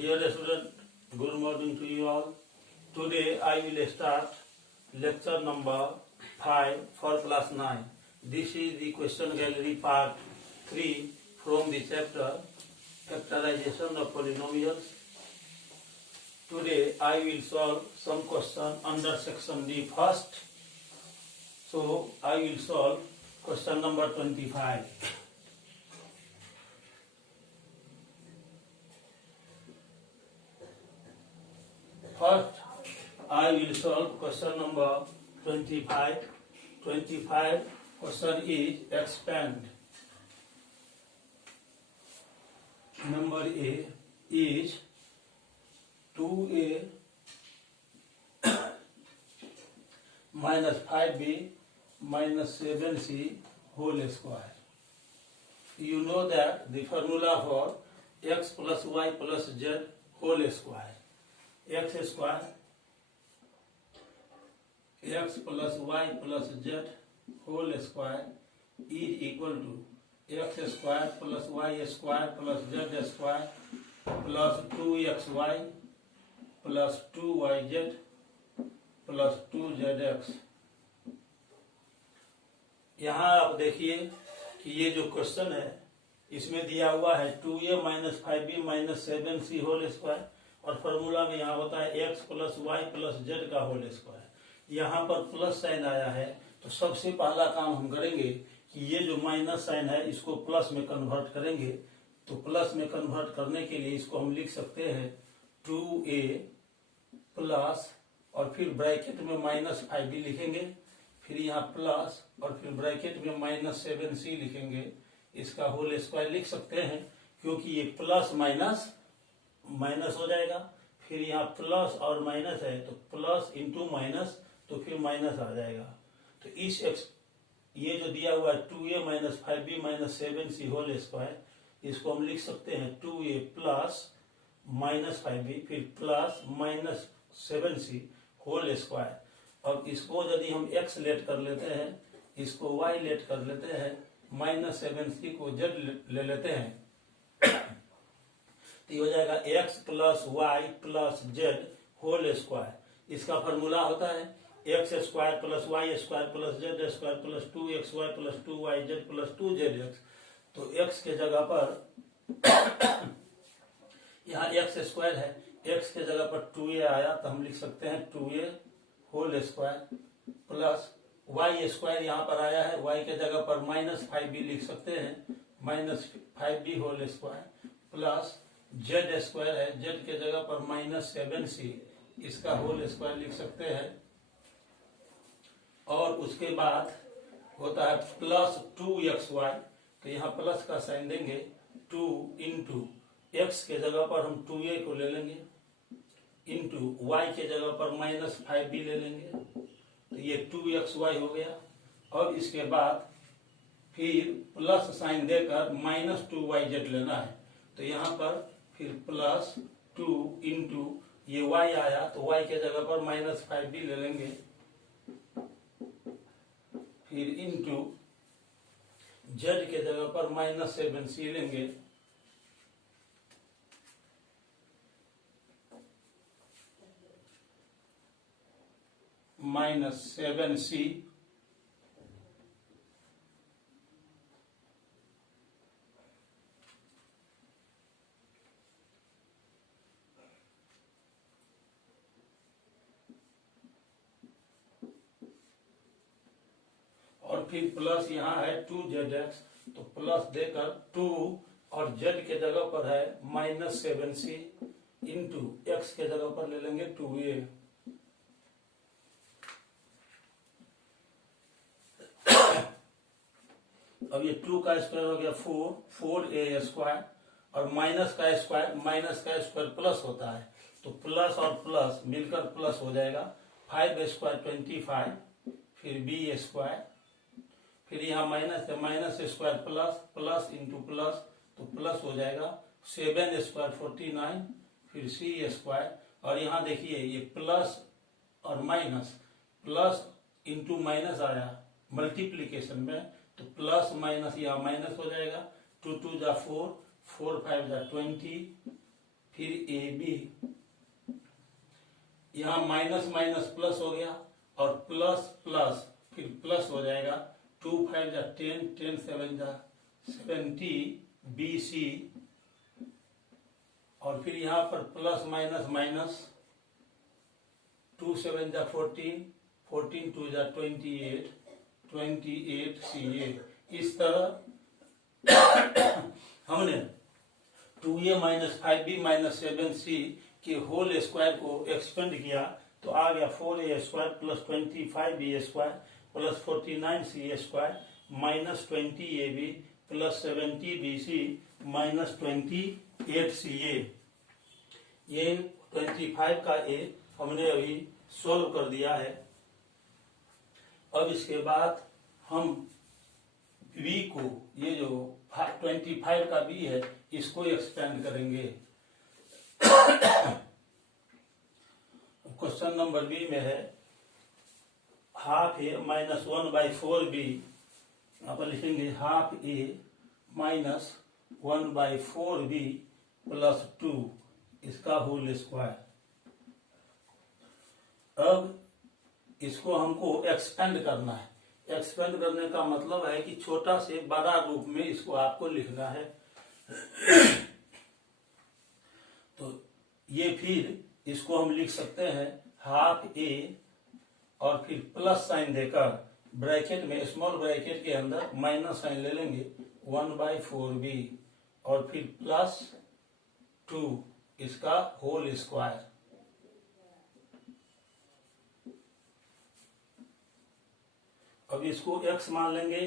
Dear student, good morning to you all. Today I will start lecture number 5 for class 9. This is the question gallery part 3 from the chapter Factorization of Polynomials. Today I will solve some question under section D first. So I will solve question number 25. First, I will solve question number 25. 25 question is expand. Number A is 2A minus 5B minus 7C whole square. You know that the formula for x plus y plus z whole square. X square, x plus y plus z whole square is equal to x square plus y square plus z square plus 2xy plus 2yz plus 2zx. यहाँ आप देखिए कि ये जो question है इसमें दिया हुआ है 2a minus 5b minus 7c whole square और फॉर्मूला में यहाँ होता है x plus Y plus Z का होल स्क्वायर। यहाँ पर प्लस साइन आया है तो सबसे पहला काम हम करेंगे कि ये जो माइनस साइन है इसको प्लस में कन्वर्ट करेंगे। तो प्लस में कन्वर्ट करने के लिए इसको हम लिख सकते हैं 2a प्लस और फिर ब्रैकेट में माइनस 5b लिखेंगे, फिर यहाँ प्लस और फिर ब्रैकेट में माइनस 7c लिखेंगे। इसका होल स्क्वायर लिख सकते हैं क्योंकि ये प्लस माइनस माइनस हो जाएगा। फिर यहाँ प्लस और माइनस है तो प्लस इंटू माइनस तो फिर माइनस आ जाएगा। तो इस ये जो दिया हुआ है 2a minus 5b minus 7c whole square इसको हम लिख सकते हैं 2a प्लस माइनस 5b फिर plus minus 7c whole square. अब इसको यदि हम x लेट कर लेते हैं, इसको y लेट कर लेते हैं, माइनस 7c को z ले लेते हैं तो ये हो जाएगा x plus Y plus Z whole square. इसका फॉर्मूला होता है X square plus Y square plus Z square plus 2xy plus 2yz plus 2zx। तो x के जगह पर यहाँ x स्क्वायर है, x के जगह पर 2a आया तो हम लिख सकते हैं 2a whole square plus y square यहाँ पर आया है, y के जगह पर माइनस 5b लिख सकते हैं minus 5b whole square plus Z square है, जेड के जगह पर माइनस 7c इसका होल स्क्वायर लिख सकते हैं। और उसके बाद होता है प्लस 2xy तो यहाँ प्लस का साइन देंगे 2 इंटू एक्स के जगह पर हम 2a को ले लेंगे इंटू y के जगह पर माइनस 5b ले लेंगे तो ये 2xy हो गया। और इसके बाद फिर प्लस साइन देकर माइनस 2yz लेना है तो यहाँ पर फिर प्लस 2 इंटू ये y आया तो y के जगह पर माइनस 5b ले लेंगे फिर इंटू z के जगह पर माइनस 7c लेंगे माइनस 7c और फिर प्लस यहाँ है 2zx तो प्लस देकर 2 और z के जगह पर है माइनस 7c इंटू एक्स के जगह पर ले लेंगे 2a। अब ये 2 का स्क्वायर हो गया 4a स्क्वायर और माइनस का स्क्वायर प्लस होता है तो प्लस और प्लस मिलकर प्लस हो जाएगा 5 स्क्वायर 25 फिर b स्क्वायर फिर यहाँ माइनस है minus square plus plus into plus तो प्लस हो जाएगा 7 स्क्वायर 49 फिर c स्क्वायर और यहाँ देखिए ये प्लस और माइनस प्लस इंटू माइनस आया मल्टीप्लीकेशन में तो प्लस माइनस यहाँ माइनस हो जाएगा 2 2 जा 4 4 5 जा 20 फिर ए बी, यहाँ माइनस माइनस प्लस हो गया और प्लस प्लस फिर प्लस हो जाएगा, 2 5 जा 10, 10 7 जा 70 बी सी, और फिर यहाँ पर प्लस माइनस माइनस, 2 7 जा 14, 14 2 जा 28, 28 सी ए। इस तरह हमने 2a minus 5b minus 7c के होल स्क्वायर को एक्सपेंड किया तो आ गया 4a square plus 25b square plus 49c square minus 20ab plus 70bc minus 28ca। ये 25 का a हमने अभी सोल्व कर दिया है। अब इसके बाद हम b को, ये जो 25 का b है, इसको एक्सपेंड करेंगे। क्वेश्चन नंबर बी में है हाफ ए माइनस 1/4b, यहाँ पर लिखेंगे हाफ ए माइनस 1/4b प्लस 2, इसका होल स्क्वायर। अब इसको हमको एक्सपेंड करना है। एक्सपेंड करने का मतलब है कि छोटा से बड़ा रूप में इसको आपको लिखना है। तो ये फिर इसको हम लिख सकते हैं हाफ ए और फिर प्लस साइन देकर ब्रैकेट में, स्मॉल ब्रैकेट के अंदर माइनस साइन ले लेंगे, 1/4b और फिर प्लस 2, इसका होल स्क्वायर। अब इसको x मान लेंगे,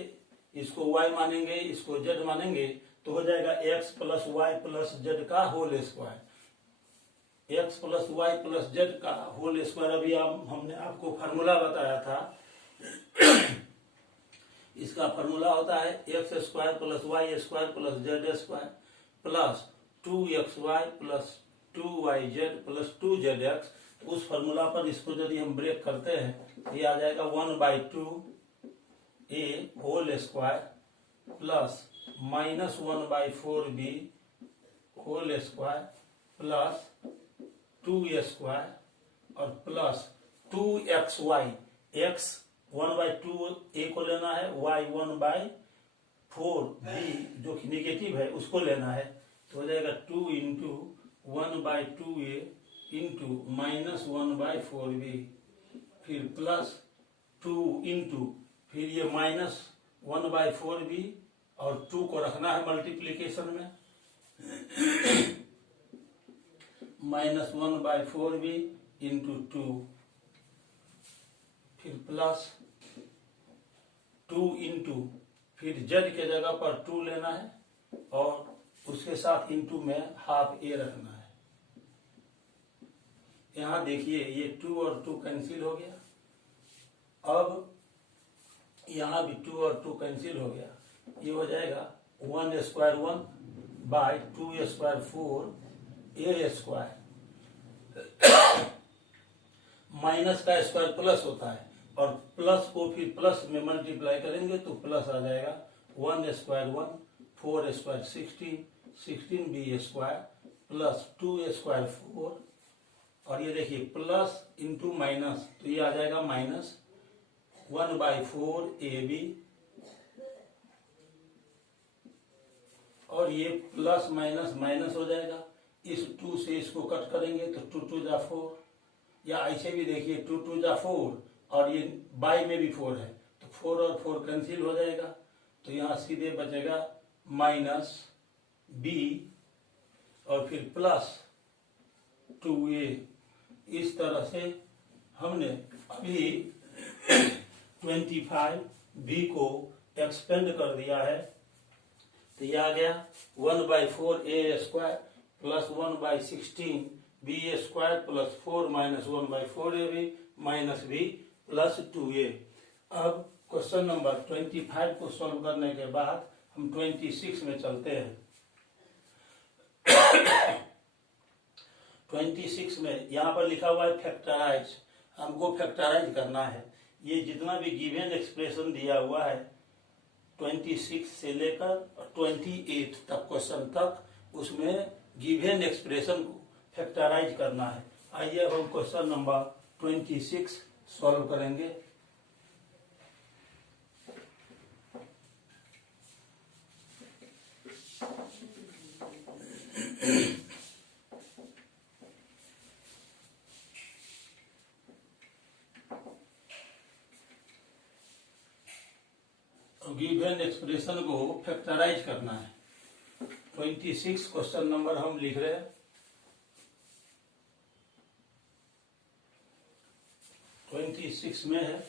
इसको y मानेंगे, इसको z मानेंगे, तो हो जाएगा x plus Y plus Z का whole square. x plus Y plus Z का होल स्क्वायर अभी हमने आपको फार्मूला बताया था। इसका फार्मूला होता है x square plus Y square plus Z square plus 2xy plus 2yz plus 2zx। उस फार्मूला पर इसको यदि हम ब्रेक करते हैं तो ये आ जाएगा 1/2 a whole square plus minus 1/4b whole square plus 2a square और प्लस 2xy, x 1/2 a को लेना है, y 1/4b जो कि निगेटिव है उसको लेना है, तो हो जाएगा 2 into 1/2a into minus 1/4b फिर प्लस 2 इंटू फिर ये माइनस 1/4b और 2 को रखना है मल्टीप्लीकेशन में, माइनस 1/4b इंटू 2 फिर प्लस 2 इंटू फिर z के जगह पर 2 लेना है और उसके साथ इंटू में हाफ a रखना है। यहाँ देखिए ये 2 और 2 कैंसिल हो गया। अब यहाँ भी 2 और 2 कैंसिल हो गया, ये हो जाएगा 1 square 1 by 2 square 4 a square. Minus का स्क्वायर प्लस होता है और प्लस को फिर प्लस में मल्टीप्लाई करेंगे तो प्लस आ जाएगा 1 square 1 4 square 16 b square plus 2 square 4 और ये देखिए प्लस इंटू माइनस, तो ये आ जाएगा माइनस 1/4 ab और ये प्लस माइनस माइनस हो जाएगा। इस 2 से इसको कट करेंगे तो 2 2 जा 4, या ऐसे भी देखिए 2 2 जा 4 और ये बाई में भी 4 है तो 4 और 4 कैंसिल हो जाएगा, तो यहाँ सीधे बचेगा माइनस b और फिर प्लस 2a। इस तरह से हमने अभी 25b को एक्सपेंड कर दिया है, तो यह आ गया 1/4 a square plus 1/16 b square plus 4 minus 1/4 ab minus b plus 2a। अब क्वेश्चन नंबर 25 को सॉल्व करने के बाद हम 26 में चलते हैं। 26 में यहाँ पर लिखा हुआ है फैक्टराइज, हमको फैक्टराइज करना है। ये जितना भी गिवन एक्सप्रेशन दिया हुआ है 26 से लेकर 28 तक क्वेश्चन तक, उसमें गिवन एक्सप्रेशन को फैक्टराइज करना है। आइए अब हम क्वेश्चन नंबर 26 सॉल्व करेंगे। गिवन एक्सप्रेशन को फैक्टराइज करना है। 26 क्वेश्चन नंबर हम लिख रहे हैं। 26 में है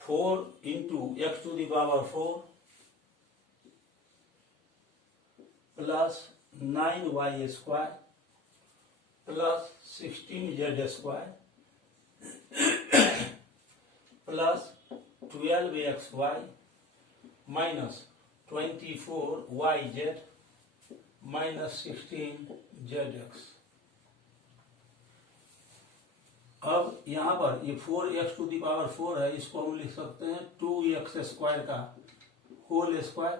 4 into X to the power 4 plus 9y square plus 16z square plus 12xy minus 24yz minus 16zx। अब यहाँ पर ये 4x टू दी पावर 4 है, इसको हम लिख सकते हैं 2x स्क्वायर का होल स्क्वायर।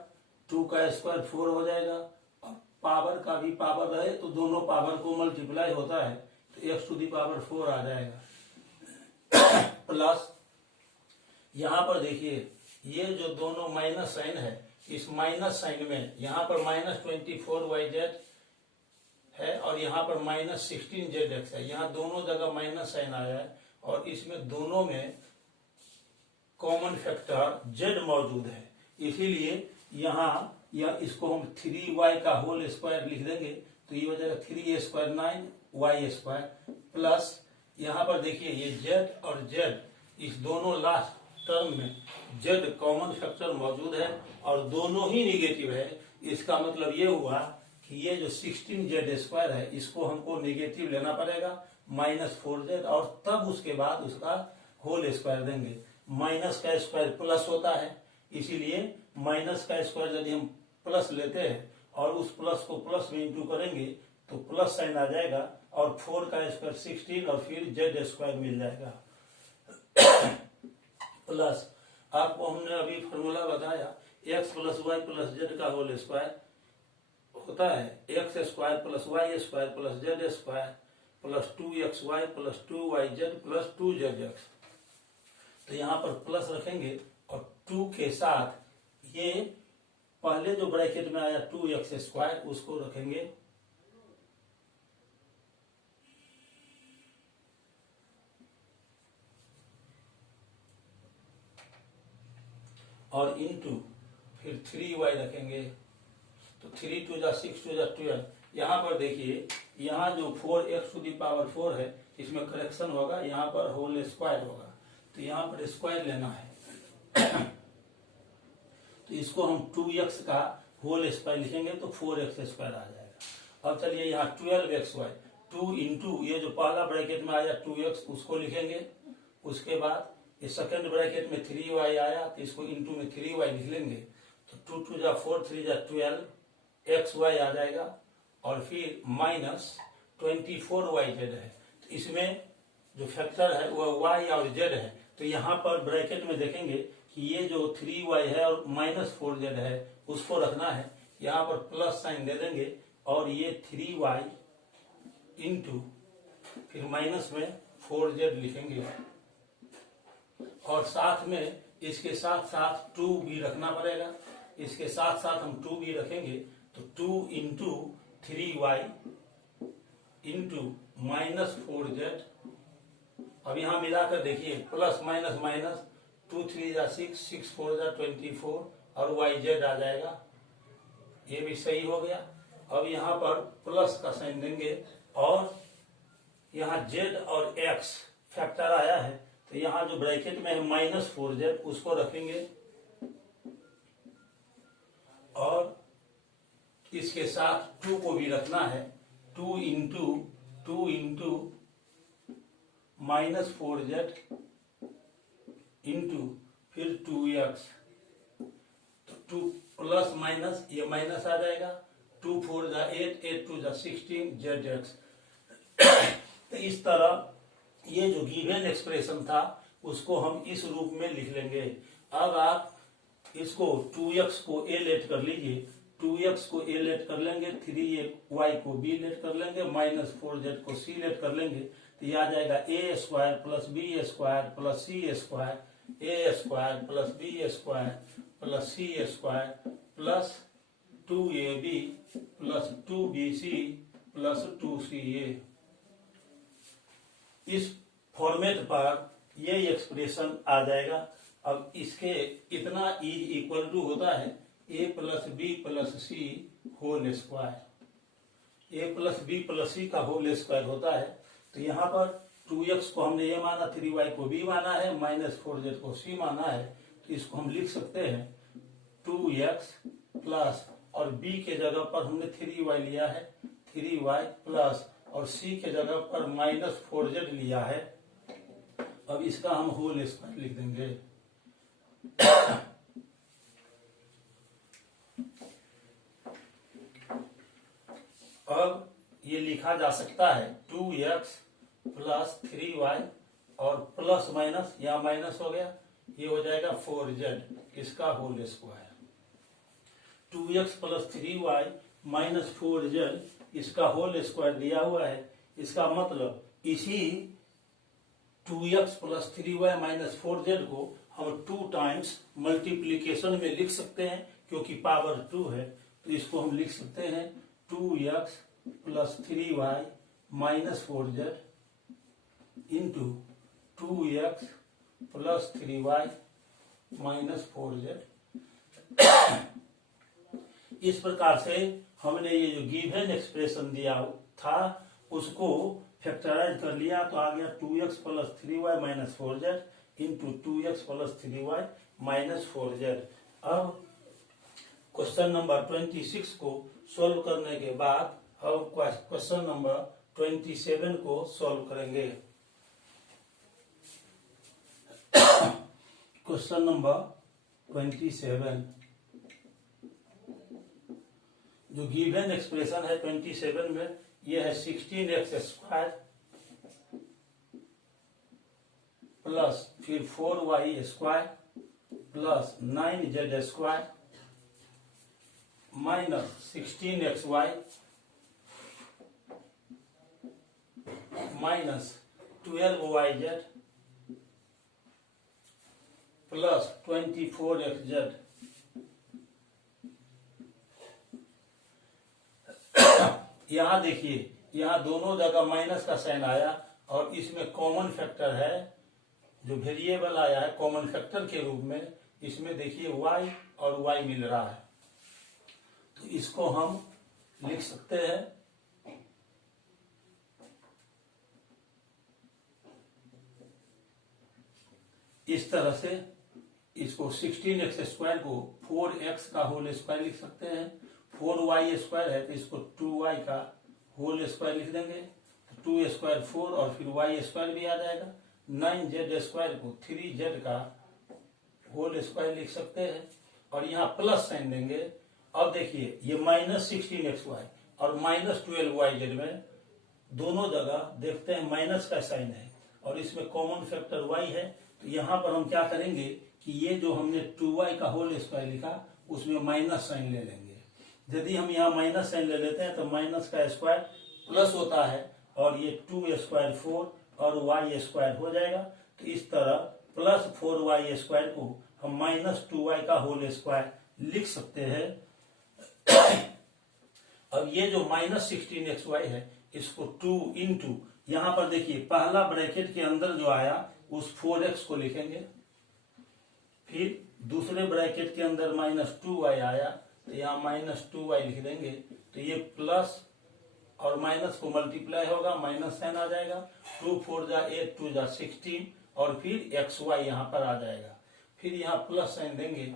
2 का स्क्वायर 4 हो जाएगा, और पावर का भी पावर रहे तो दोनों पावर को मल्टीप्लाई होता है तो x टू दी पावर 4 आ जाएगा। प्लस यहाँ पर देखिए ये जो दोनों माइनस साइन है, इस माइनस साइन में यहाँ पर माइनस 24yz है और यहाँ पर माइनस 16zx है। यहाँ दोनों जगह माइनस साइन आया है और इसमें दोनों में कॉमन फैक्टर z मौजूद है, इसीलिए यहाँ इसको हम 3y का होल स्क्वायर लिख देंगे तो ये हो जाएगा 3a square 9y square plus यहाँ पर देखिए ये z और z, इस दोनों लास्ट टर्म में z कॉमन फैक्टर मौजूद है और दोनों ही निगेटिव है। इसका मतलब ये हुआ कि ये जो 16z स्क्वायर है इसको हमको निगेटिव लेना पड़ेगा माइनस 4z, और तब उसके बाद उसका होल स्क्वायर देंगे। माइनस का स्क्वायर प्लस होता है, इसीलिए माइनस का स्क्वायर यदि हम प्लस लेते हैं और उस प्लस को प्लस में इंटू करेंगे तो प्लस साइन आ जाएगा और 4 का स्क्वायर 16 और फिर z स्क्वायर मिल जाएगा। प्लस आपको हमने अभी फॉर्मूला बताया x plus Y plus Z का होल स्क्वायर होता है X square plus Y square plus Z square plus 2xy plus 2yz plus 2zx। तो यहाँ पर प्लस रखेंगे और 2 के साथ ये पहले जो ब्रैकेट में आया 2x स्क्वायर उसको रखेंगे और इंटू फिर 3y रखेंगे तो 3 2 जा 6 2 जा 12। यहाँ पर देखिए यहाँ जो 4x टू दी पावर 4 है इसमें करेक्शन होगा, यहाँ पर होल स्क्वायर होगा तो यहाँ पर स्क्वायर लेना है। तो इसको हम 2x का होल स्क्वायर लिखेंगे तो 4x स्क्वायर आ जाएगा। अब चलिए यहाँ 12xy 2 इंटू ये जो पहला ब्रैकेट में आया 2x उसको लिखेंगे, उसके बाद ये सेकंड ब्रैकेट में 3y आया तो इसको इंटू में 3y लिख लेंगे तो 2 2 जा 4 3 जा 12 xy आ जाएगा और फिर माइनस 24yz है। तो इसमें जो फैक्टर है वह y और z है, तो यहाँ पर ब्रैकेट में देखेंगे कि ये जो 3y है और माइनस 4z है उसको रखना है, यहाँ पर प्लस साइन दे देंगे और ये 3y इंटू फिर माइनस में 4z लिखेंगे और साथ में इसके साथ साथ 2 भी रखना पड़ेगा। इसके साथ साथ हम 2 भी रखेंगे तो 2 into 3y into minus 4z। अब यहाँ मिलाकर देखिए प्लस माइनस माइनस 2 3 जा 6 6 4 जा 24 और yz आ जाएगा, ये भी सही हो गया। अब यहाँ पर प्लस का साइन देंगे और यहाँ z और x फैक्टर आया है तो यहाँ जो ब्रैकेट में है माइनस 4z उसको रखेंगे और इसके साथ 2 को भी रखना है। 2 इंटू माइनस 4z इंटू फिर 2x तो 2 प्लस माइनस ये माइनस आ जाएगा 2 4 जा 8 8 2 जा 16 zx। तो इस तरह ये जो गिवन एक्सप्रेशन था उसको हम इस रूप में लिख लेंगे। अब आप इसको 2x को a लेट कर लीजिए 2x को a लेट कर लेंगे, 3y को b लेट कर लेंगे, -4z को c लेट कर लेंगे, तो ये आ जाएगा a square plus B square plus C square, a square plus B square plus C square plus 2ab plus 2bc plus 2ca। इस फॉर्मेट पर ये एक्सप्रेशन आ जाएगा। अब इसके इतना इज इक्वल टू होता है a plus B plus C whole square, a plus B plus C का होल स्क्वायर होता है। तो यहाँ पर 2x को हमने ये माना, 3y को b माना है, -4z को c माना है, तो इसको हम लिख सकते हैं 2x प्लस, और b के जगह पर हमने 3y लिया है, 3y प्लस, और c के जगह पर -4z लिया है। अब इसका हम होल स्क्वायर लिख देंगे। अब ये लिखा जा सकता है 2x प्लस 3y और प्लस माइनस, या माइनस हो गया, ये हो जाएगा 4z, इसका whole square. 2x plus 3y minus 4z, इसका होल स्क्वायर दिया हुआ है। इसका मतलब इसी 2x plus 3y minus 4z को हम 2 टाइम्स मल्टीप्लीकेशन में लिख सकते हैं, क्योंकि पावर 2 है। तो इसको हम लिख सकते हैं 2x plus 3y minus 4z into 2x plus 3y minus 4z। इस प्रकार से हमने ये जो गिवन एक्सप्रेशन दिया था उसको फैक्टराइज कर लिया, तो आ गया 2x plus 3y minus 4z into 2x plus 3y minus 4z। अब क्वेश्चन नंबर 26 को सॉल्व करने के बाद अब क्वेश्चन नंबर 27 को सॉल्व करेंगे। क्वेश्चन नंबर 27, जो गिवन एक्सप्रेशन है 27 में, यह है 16x स्क्वायर प्लस फिर 4y square plus 9z square minus 16xy minus 12yz plus 24xz। यहां देखिए, यहां दोनों जगह माइनस का साइन आया, और इसमें कॉमन फैक्टर है, जो वेरिएबल आया है कॉमन फैक्टर के रूप में, इसमें देखिए y और y मिल रहा है। तो इसको हम लिख सकते हैं इस तरह से। इसको 16x स्क्वायर को 4x का होल स्क्वायर लिख सकते हैं, 4y स्क्वायर है तो इसको 2y का होल स्क्वायर लिख देंगे, तो 2 स्क्वायर 4 और फिर y स्क्वायर भी आ जाएगा। 9z स्क्वायर को 3z का होल स्क्वायर लिख सकते हैं, और यहाँ प्लस साइन देंगे। अब देखिए ये -16xy और -12yz में दोनों जगह देखते हैं माइनस का साइन है, और इसमें कॉमन फैक्टर y है। तो यहाँ पर हम क्या करेंगे कि ये जो हमने 2y का होल स्क्वायर लिखा उसमें माइनस साइन ले लेंगे। यदि हम यहाँ माइनस साइन ले लेते हैं तो माइनस का स्क्वायर प्लस होता है, और ये 2 स्क्वायर 4 और y स्क्वायर हो जाएगा। तो इस तरह प्लस 4y स्क्वायर को हम -2y का होल स्क्वायर लिख सकते हैं। अब ये जो -16xy है इसको 2 इंटू, यहाँ पर देखिए पहला ब्रैकेट के अंदर जो आया उस 4x को लिखेंगे, फिर दूसरे ब्रैकेट के अंदर -2y आया तो यहाँ -2y लिख देंगे। तो ये प्लस और माइनस को मल्टीप्लाई होगा, माइनस साइन आ जाएगा, 2 4 जा 8 2 जा 16, और फिर xy यहाँ पर आ जाएगा, फिर यहाँ प्लस साइन देंगे।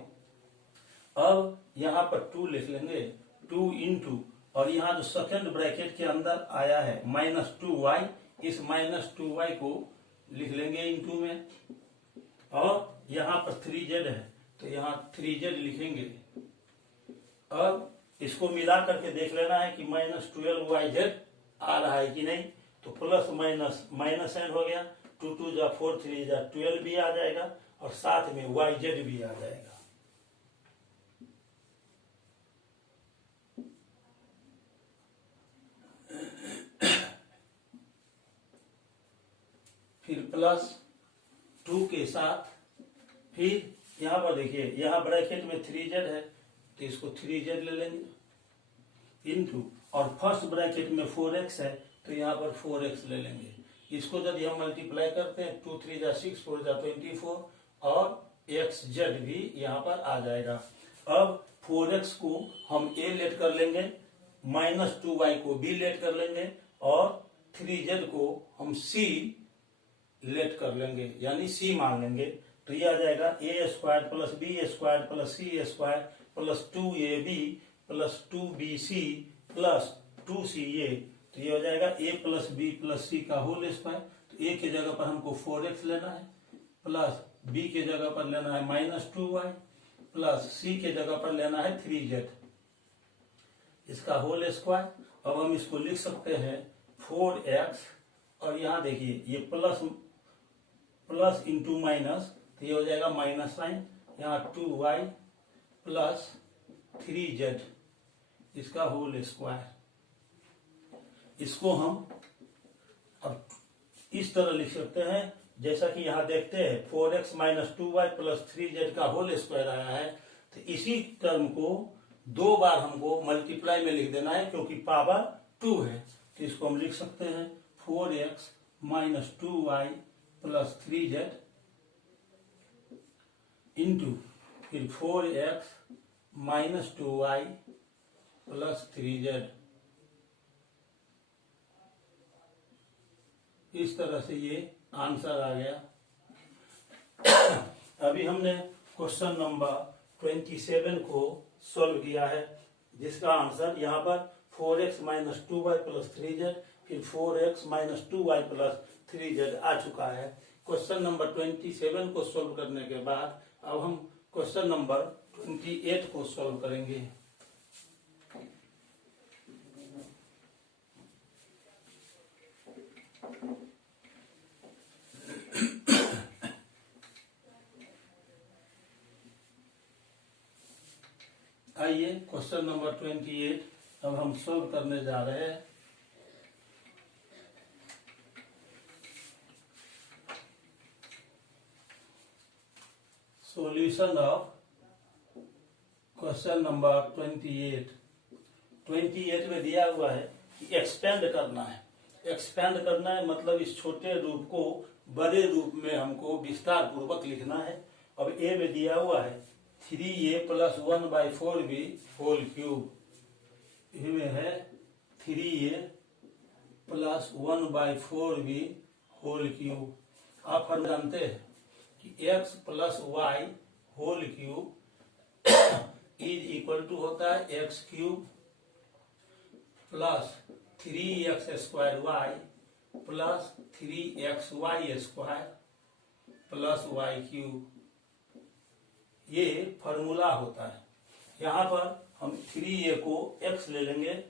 अब यहाँ पर 2 लिख लेंगे, 2 इंटू, और यहाँ जो सेकंड ब्रैकेट के अंदर आया है -2y, इस -2y को लिख लेंगे इंटू में, और यहाँ पर 3z है तो यहाँ 3z लिखेंगे। अब इसको मिला करके देख लेना है कि -12yz आ रहा है कि नहीं, तो प्लस माइनस माइनस साइन हो गया, 2 2 जा 4 3 जा 12 भी आ जाएगा, और साथ में yz भी आ जाएगा। प्लस 2 के साथ, फिर यहाँ पर देखिए यहाँ ब्रैकेट में 3z है तो इसको 3z ले लेंगे इनटू, और फर्स्ट ब्रैकेट में 4x है तो यहाँ पर 4x ले लेंगे। इसको यदि हम मल्टीप्लाई करते हैं 2 3 जा 6 4 जा 24 और xz भी यहाँ पर आ जाएगा। अब 4x को हम a लेट कर लेंगे, -2y को b लेट कर लेंगे और 3z को हम c लेट कर लेंगे, यानी c मान लेंगे। तो ये आ जाएगा a² plus b² plus c² plus 2ab plus 2bc plus 2ca। तो ये हो जाएगा a plus b plus c का होल स्क्वायर। तो a की जगह पर हमको 4x लेना है, प्लस b की जगह पर लेना है -2y, प्लस c की जगह पर लेना है 3z, इसका होल स्क्वायर। अब हम इसको लिख सकते हैं 4x, और यहाँ देखिए ये प्लस इंटू माइनस, तो ये हो जाएगा माइनस साइन, यहाँ 2y प्लस 3z, इसका होल स्क्वायर। इसको हम अब इस तरह लिख सकते हैं जैसा कि यहाँ देखते हैं 4x minus 2y plus 3z का होल स्क्वायर आया है। तो इसी टर्म को 2 बार हमको मल्टीप्लाई में लिख देना है क्योंकि पावर 2 है। तो इसको हम लिख सकते हैं 4x minus 2y plus 3z into फिर 4x minus 2y plus 3z। इस तरह से ये आंसर आ गया। अभी हमने क्वेश्चन नंबर 27 को सॉल्व किया है, जिसका आंसर यहाँ पर 4x minus 2y plus 3z फिर 4x minus 2y plus 3z आ चुका है। क्वेश्चन नंबर 27 को सॉल्व करने के बाद अब हम क्वेश्चन नंबर 28 को सॉल्व करेंगे। आइए क्वेश्चन नंबर 28 अब हम सॉल्व करने जा रहे हैं। सॉल्यूशन ऑफ क्वेश्चन नंबर 28 में दिया हुआ है कि एक्सपेंड करना है। एक्सपेंड करना है मतलब इस छोटे रूप को बड़े रूप में हमको विस्तार पूर्वक लिखना है। अब ए में दिया हुआ है 3a plus 1/4b whole cube, में है 3a plus 1/4b whole cube. आप हम जानते हैं कि x plus Y whole cube is equal to होता है x cube plus 3x² y plus 3xy² plus y cube. ये फॉर्मूला होता है। यहाँ पर हम 3a को x ले लेंगे,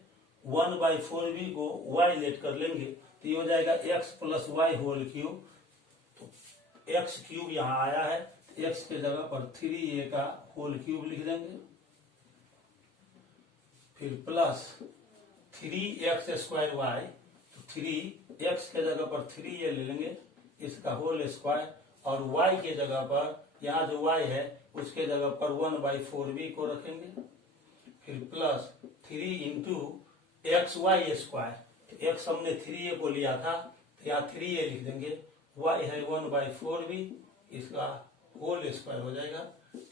1/4b को y लेट कर लेंगे, तो ये हो जाएगा x plus Y whole cube. तो x क्यूब यहाँ आया है, x के जगह पर 3a का होल क्यूब लिख देंगे, फिर प्लस 3x² y, तो 3x के जगह पर 3a ले लेंगे, इसका होल स्क्वायर, और y के जगह पर यहाँ जो y है उसके जगह पर 1/4b को रखेंगे, फिर प्लस 3 इंटू xy²। x हमने 3a को लिया था तो यहाँ 3a लिख देंगे, y है 1/4b, इसका होल स्क्वायर हो जाएगा,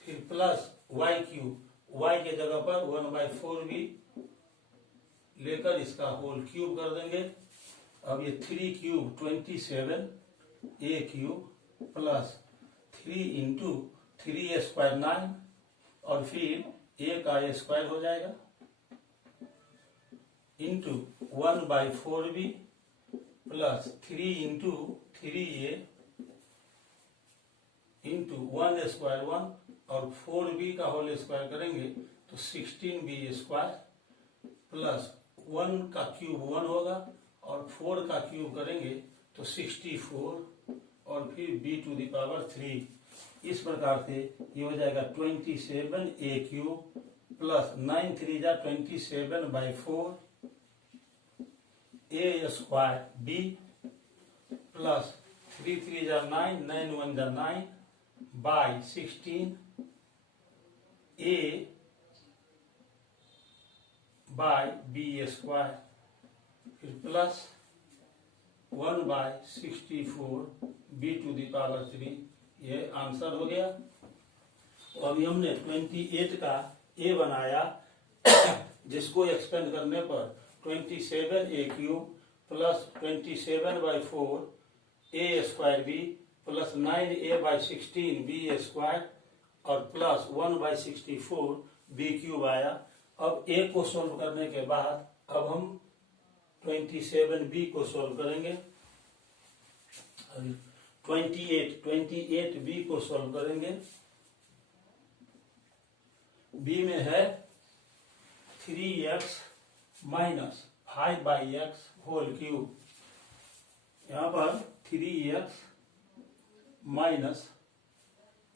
फिर प्लस y क्यूब, y के जगह पर 1/4b लेकर इसका होल क्यूब कर देंगे। अब ये 3 cube 27 a cube plus 3 into 3a² 9 और फिर a का स्क्वायर हो जाएगा into 1/4b plus 3 into 3a into 1² और 4b का होल स्क्वायर करेंगे तो 16b² प्लस 1 का क्यूब 1 होगा और 4 का क्यूब करेंगे तो 64 और फिर b⁻³ इस प्रकार से ये हो जाएगा 27a क्यूब प्लस 9 3 जा 27/4 a² b प्लस 3 3 जा 9, 9 1 जा 9 by 16 a by B square, फिर plus 1 by 64 b to the power 3। ये आंसर हो गया। तो अभी हमने 28 का a बनाया जिसको एक्सपेंड करने पर 27a³ plus 27/4 a square b plus 9a/16 b square और प्लस 1/64 b³ आया। अब a को सोल्व करने के बाद अब हम 27b को सोल्व करेंगे। 28b को सोल्व करेंगे। b में है 3x minus 5/x whole cube. यहाँ पर 3x minus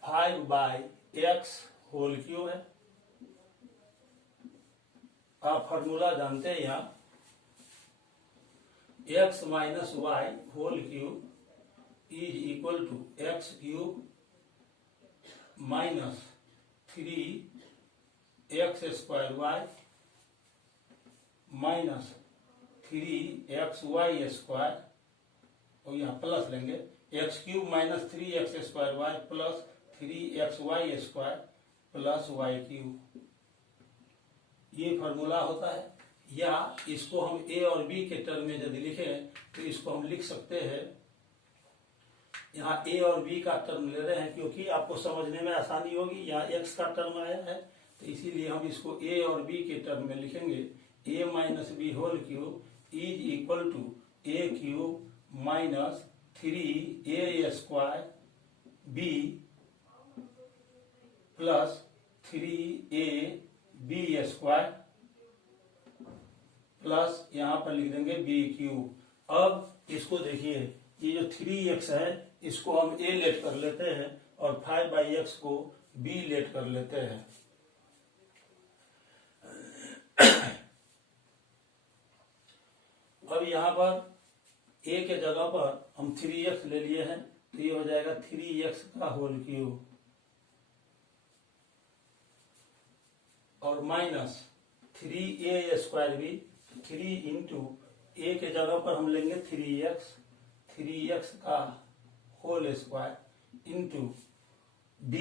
5/x whole cube है। आप फॉर्मूला जानते हैं यहाँ x minus Y whole cube is equal to x³ minus 3x² y minus 3xy² और यहाँ प्लस लेंगे x³ minus 3x² y plus 3xy² plus y³। ये फॉर्मूला होता है। या इसको हम a और b के टर्म में यदि लिखें तो इसको हम लिख सकते हैं, यहाँ a और b का टर्म ले रहे हैं क्योंकि आपको समझने में आसानी होगी। यहाँ x का टर्म आया है तो इसीलिए हम इसको a और b के टर्म में लिखेंगे। a minus B whole cube is equal to a³ minus 3a² b plus 3ab² plus यहाँ पर लिख देंगे b³। अब इसको देखिए, ये जो 3x है इसको हम a लेट कर लेते हैं और 5/x को b लेट कर लेते हैं। अब यहाँ पर a के जगह पर हम 3x ले लिए हैं तो ये हो जाएगा 3x का होल क्यूब और माइनस 3a² भी 3 इंटू a के जगह पर हम लेंगे 3x का होल स्क्वायर इंटू b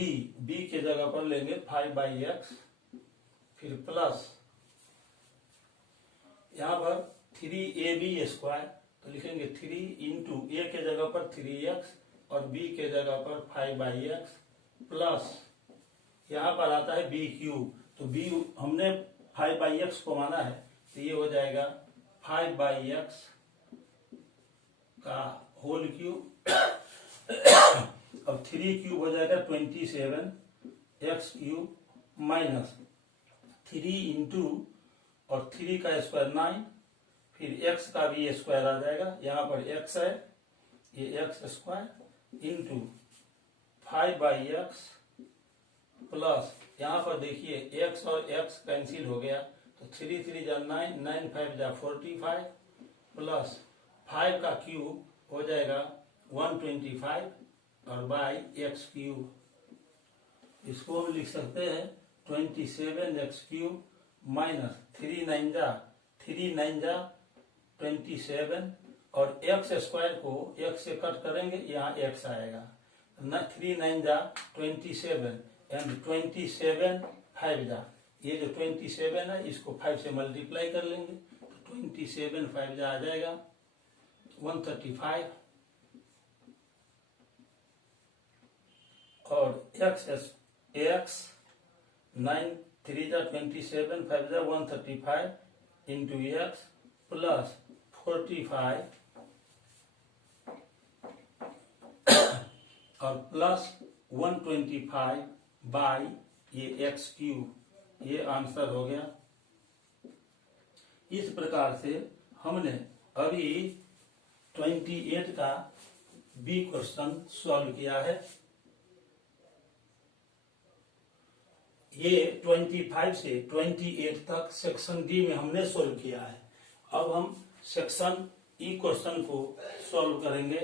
के जगह पर लेंगे 5/x फिर प्लस यहाँ पर 3ab² तो लिखेंगे 3 इंटू a के जगह पर 3x और b के जगह पर 5/x प्लस यहाँ पर आता है b³ तो b हमने 5/x को माना है तो ये हो जाएगा 5/x का होल क्यूब। अब 3³ हो जाएगा 27x³ माइनस 3 इंटू और 3 का स्क्वायर 9 फिर x का भी स्क्वायर आ जाएगा। यहाँ पर x है ये x² इंटू 5/x प्लस यहाँ पर देखिए x और x कैंसिल हो गया तो 3 3 जा 9, 9 5 जा 45 प्लस 5 का क्यूब हो जाएगा 125 और बाई x³। इसको हम लिख सकते हैं 27x³ माइनस 3 9 जा 27 और x² को x से कट करेंगे यहाँ x आएगा 3 9 जा 27 एंड 27 5 जा ये जो 27 है इसको 5 से मल्टीप्लाई कर लेंगे तो 27 5 जा आ जाएगा 135 और x 9 3 जा 27 5 जा 135 इंटू x प्लस 45 और प्लस 125 बाई ये x³ ये आंसर हो गया। इस प्रकार से हमने अभी 28 का बी क्वेश्चन सॉल्व किया है। ये 25 से 28 तक सेक्शन डी में हमने सॉल्व किया है। अब हम सेक्शन ई क्वेश्चन को सॉल्व करेंगे।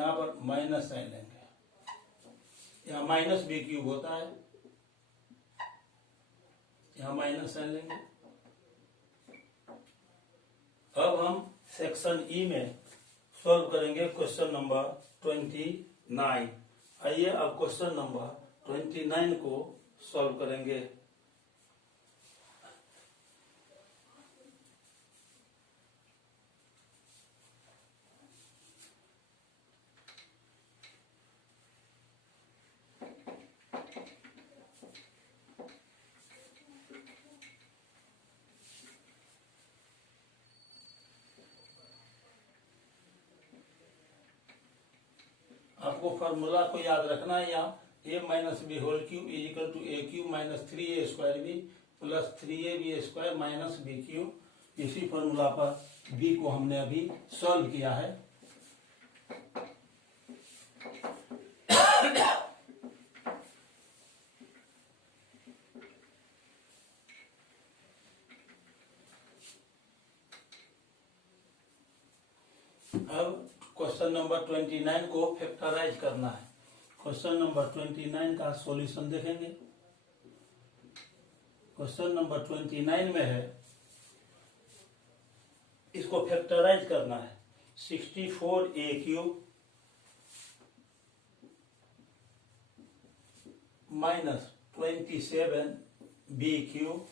यहाँ पर माइनस साइन लेंगे, यहाँ माइनस बी क्यूब होता है, यहाँ माइनस साइन लेंगे। अब हम सेक्शन ई में सॉल्व करेंगे क्वेश्चन नंबर 29। आइए अब क्वेश्चन नंबर 29 को सॉल्व करेंगे। आपको फार्मूला को याद रखना है, यहाँ a minus B whole cube is equal to A cube minus 3a square B plus 3ab square minus B cube. इसी फार्मूला पर b को हमने अभी सॉल्व किया है। अब क्वेश्चन नंबर 29 को फैक्टराइज करना है। क्वेश्चन नंबर 29 का सॉल्यूशन देखेंगे। क्वेश्चन नंबर 29 में है, इसको फैक्टराइज करना है। 64a cube minus 27b cube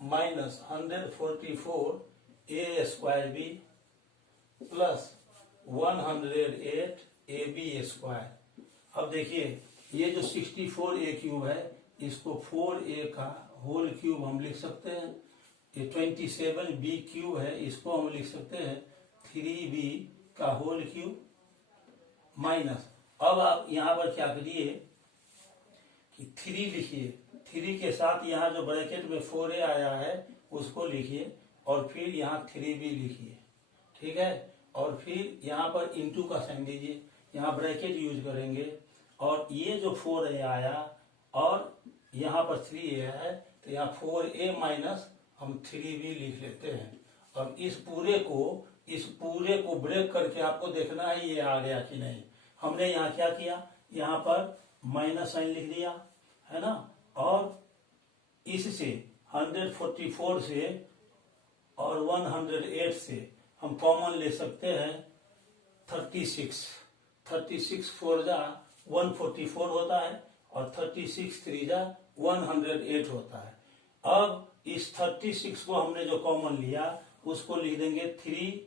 minus 144a square B plus 108 ab square. अब देखिए, ये जो 64a क्यूब है, इसको 4a का होल क्यूब हम लिख सकते हैं। ये 27b क्यूब है, इसको हम लिख सकते हैं 3b का होल क्यूब माइनस। अब आप यहाँ पर क्या करिए कि 3 लिखिए, 3 के साथ यहाँ जो ब्रैकेट में 4a आया है उसको लिखिए और फिर यहाँ 3b लिखिए, ठीक है। और फिर यहाँ पर इंटू का साइन दीजिए, यहाँ ब्रैकेट यूज करेंगे और ये जो 4a आया और यहाँ पर 3a है तो यहाँ 4a माइनस हम 3b लिख लेते हैं। अब इस पूरे को ब्रेक करके आपको देखना है ये आ गया कि नहीं। हमने यहाँ क्या किया, यहाँ पर माइनस साइन लिख दिया है ना, और इससे 144 से और 108 से हम कॉमन ले सकते हैं 36। 36 4 जा 144 होता है और 36 3 जा 108 होता है। अब इस 36 को हमने जो कॉमन लिया उसको लिख देंगे 3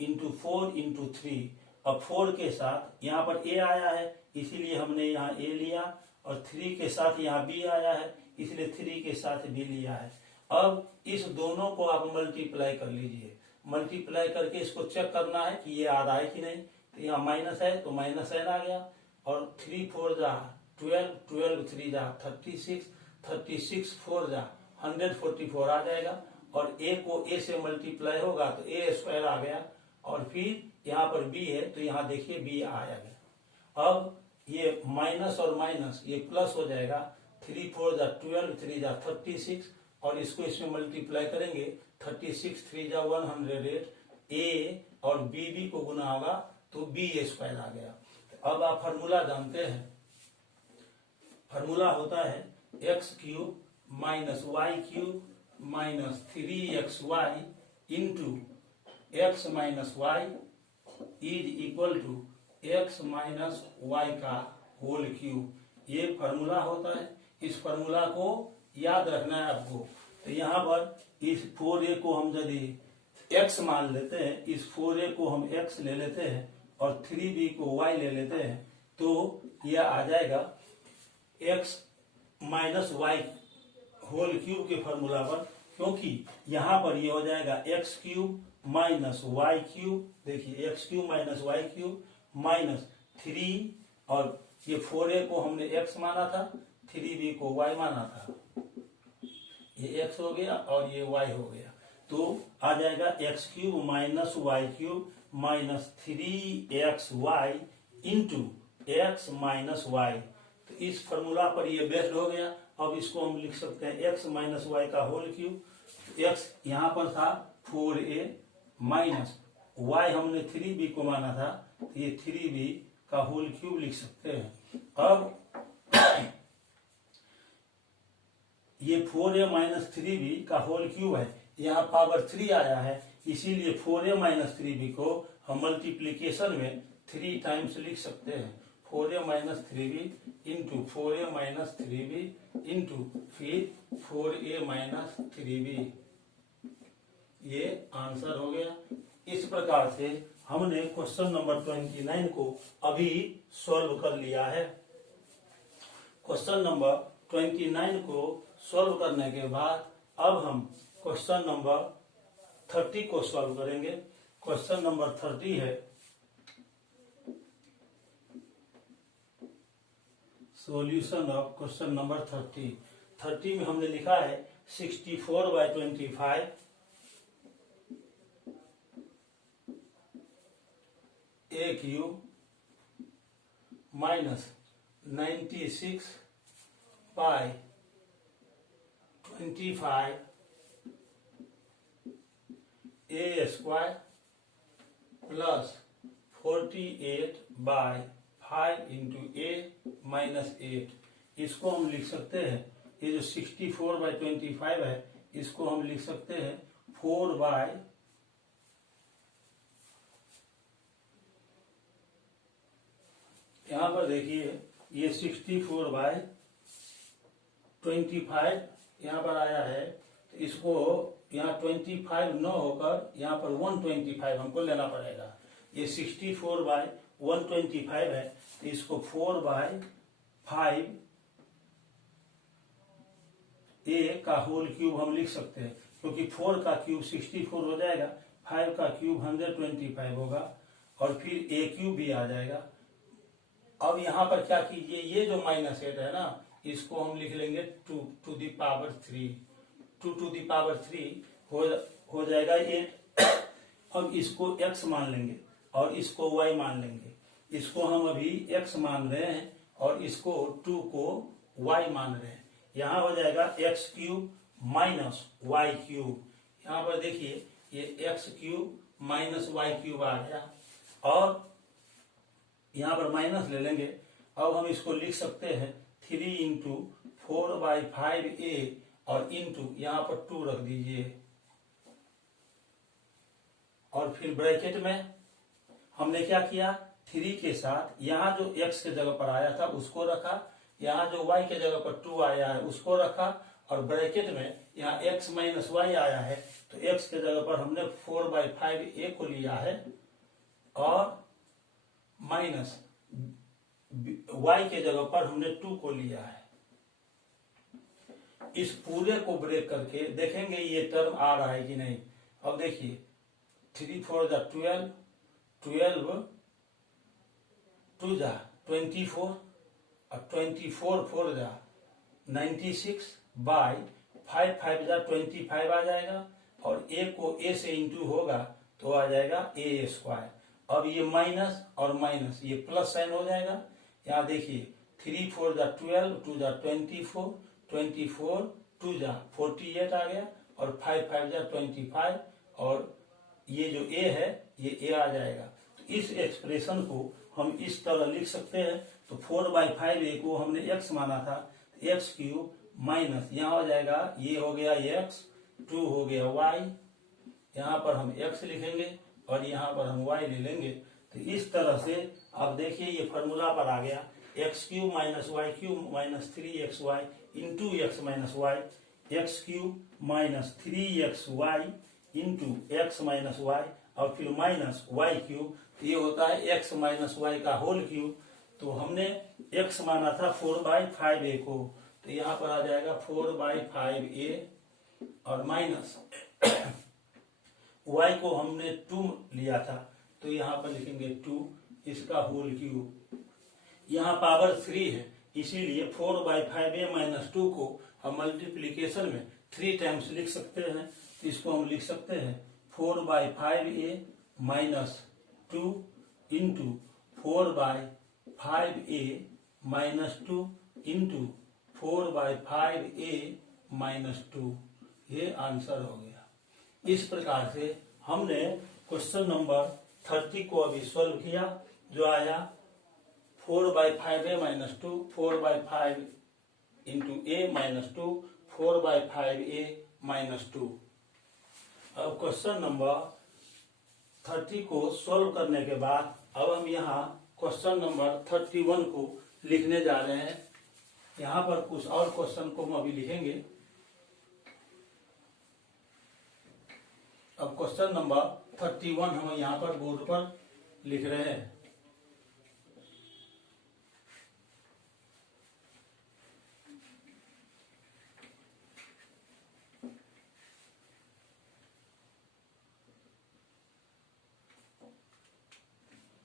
इंटू 4 इंटू 3। अब 4 के साथ यहाँ पर a आया है इसीलिए हमने यहाँ a लिया, और 3 के साथ यहाँ b आया है इसलिए 3 के साथ b लिया है। अब इस दोनों को आप मल्टीप्लाई कर लीजिए। मल्टीप्लाई करके इसको चेक करना है कि ये आ रहा है कि नहीं। तो यहाँ माइनस है तो माइनस साइन आ गया, और 3 4 जा 12, 12 3 जा 36, 36 4 जा 144 आ जाएगा, और a को a से मल्टीप्लाई होगा तो a स्क्वायर आ गया, और फिर यहाँ पर b है तो यहाँ देखिए b आया गया। अब ये माइनस और माइनस ये प्लस हो जाएगा, 3 4 जा 12, 3 जा 36, और इसको इसमें मल्टीप्लाई करेंगे 36 3 जा 108, a और b को गुना होगा तो b स्क्वायर आ गया। अब आप फार्मूला जानते हैं, फार्मूला होता है x cube minus Y cube minus 3xy into x minus Y is equal to X minus Y का होल क्यूब। ये फार्मूला होता है। इस फार्मूला को याद रखना है आपको। तो यहाँ पर इस 4a को हम यदि x मान लेते हैं, इस 4a को हम x ले लेते हैं और 3b को y ले लेते हैं, तो यह आ जाएगा x minus Y whole cube के फार्मूला पर, क्योंकि यहाँ पर ये हो जाएगा x cube minus Y cube. देखिए x cube minus Y cube minus 3, और ये 4a को हमने x माना था, 3b को y माना था, ये x हो गया और ये y हो गया, तो आ जाएगा x cube minus Y cube minus 3xy into x minus Y. तो इस फॉर्मूला पर ये बेस्ड हो गया। अब इसको हम लिख सकते हैं x माइनस वाई का होल क्यूब। x यहाँ पर था 4a माइनस y हमने 3b को माना था, तो ये 3b का होल क्यूब लिख सकते हैं। अब ये 4a माइनस 3b का होल क्यूब है, यहाँ पावर 3 आया है, इसीलिए 4a माइनस 3b को हम मल्टीप्लीकेशन में 3 टाइम्स लिख सकते हैं। 4a minus 3b into 4a minus 3b into फिर 4a माइनस 3b, ये आंसर हो गया। इस प्रकार से हमने क्वेश्चन नंबर 29 को अभी सॉल्व कर लिया है। क्वेश्चन नंबर 29 को सॉल्व करने के बाद अब हम क्वेश्चन नंबर 30 को सॉल्व करेंगे। क्वेश्चन नंबर 30 है सॉल्यूशन ऑफ क्वेश्चन नंबर 30 में हमने लिखा है 64/25 a cube minus 96/25 a square plus 48/5 into a minus 8। इसको हम लिख सकते हैं, ये जो 64/25 है इसको हम लिख सकते हैं 4 यहां पर देखिए ये 64/25 यहां पर आया है, तो इसको यहाँ 25 न होकर यहाँ पर 125 हमको लेना पड़ेगा। ये 64/125 है, तो इसको 4/5 a का होल क्यूब हम लिख सकते हैं, क्योंकि 4 का क्यूब 64 हो जाएगा, 5 का क्यूब 125 होगा और फिर a क्यूब भी आ जाएगा। अब यहाँ पर क्या कीजिए, ये जो माइनस 8 है ना, इसको हम लिख लेंगे 2 to the power 3। 2 to the power 3 हो जाएगा 8। अब इसको x मान लेंगे और इसको y मान लेंगे। इसको हम अभी x मान रहे हैं और इसको 2 को y मान रहे हैं। यहाँ हो जाएगा x cube minus y cube. यहाँ पर देखिए ये x cube minus y cube आ गया और यहाँ पर माइनस ले लेंगे। अब हम इसको लिख सकते हैं 3 इंटू 4/5a और इंटू यहाँ पर 2 रख दीजिए और फिर ब्रैकेट में हमने क्या किया, 3 के साथ यहाँ जो x के जगह पर आया था उसको रखा, यहाँ जो y के जगह पर 2 आया है उसको रखा और ब्रैकेट में यहाँ x माइनस y आया है, तो x के जगह पर हमने 4/5a को लिया है और माइनस y के जगह पर हमने 2 को लिया है। इस पूरे को ब्रेक करके देखेंगे ये टर्म आ रहा है कि नहीं। अब देखिए 3 4 जा 12, 12 2 जा 24 और 24 4 जा 96/5 5 जा 25 आ जाएगा और a को a से इंटू होगा तो आ जाएगा a स्क्वायर। अब ये माइनस और माइनस ये प्लस साइन हो जाएगा। यहाँ देखिए 3 4 जा 12, 2 जा 24, 24 2 जा 48 आ गया और 5 5 जा 25 और ये जो a है ये a आ जाएगा। तो इस एक्सप्रेशन को हम इस तरह लिख सकते हैं। तो 4/5a को हमने x माना था, x क्यूब माइनस यहाँ हो जाएगा, ये हो गया x, 2 हो गया y, यहाँ पर हम x लिखेंगे और यहाँ पर हम y ले लेंगे। तो इस तरह से आप देखिए ये फॉर्मूला पर आ गया, x cube minus y cube minus 3xy into x minus y, x cube minus 3xy into x minus y और फिर माइनस y क्यूब, ये होता है x माइनस y का होल क्यूब। तो हमने x माना था 4/5a को, तो यहाँ पर आ जाएगा 4/5a और माइनस y को हमने 2 लिया था, तो यहाँ पर लिखेंगे 2 इसका होल क्यूब। यहाँ पावर 3 है, इसीलिए 4/5a माइनस 2 को हम मल्टीप्लीकेशन में 3 टाइम्स लिख सकते हैं। तो इसको हम लिख सकते हैं 4/5a minus 2 into 4/5a minus 2 into 4/5a minus 2, ये आंसर हो गया। इस प्रकार से हमने क्वेश्चन नंबर 30 को अभी सॉल्व किया, जो आया 4/5a - 2, 4/5 इंटू a - 2, 4/5a - 2। अब क्वेश्चन नंबर 30 को सॉल्व करने के बाद अब हम यहाँ क्वेश्चन नंबर 31 को लिखने जा रहे हैं। यहाँ पर कुछ और क्वेश्चन को हम अभी लिखेंगे। अब क्वेश्चन नंबर 31 हम यहाँ पर बोर्ड पर लिख रहे हैं।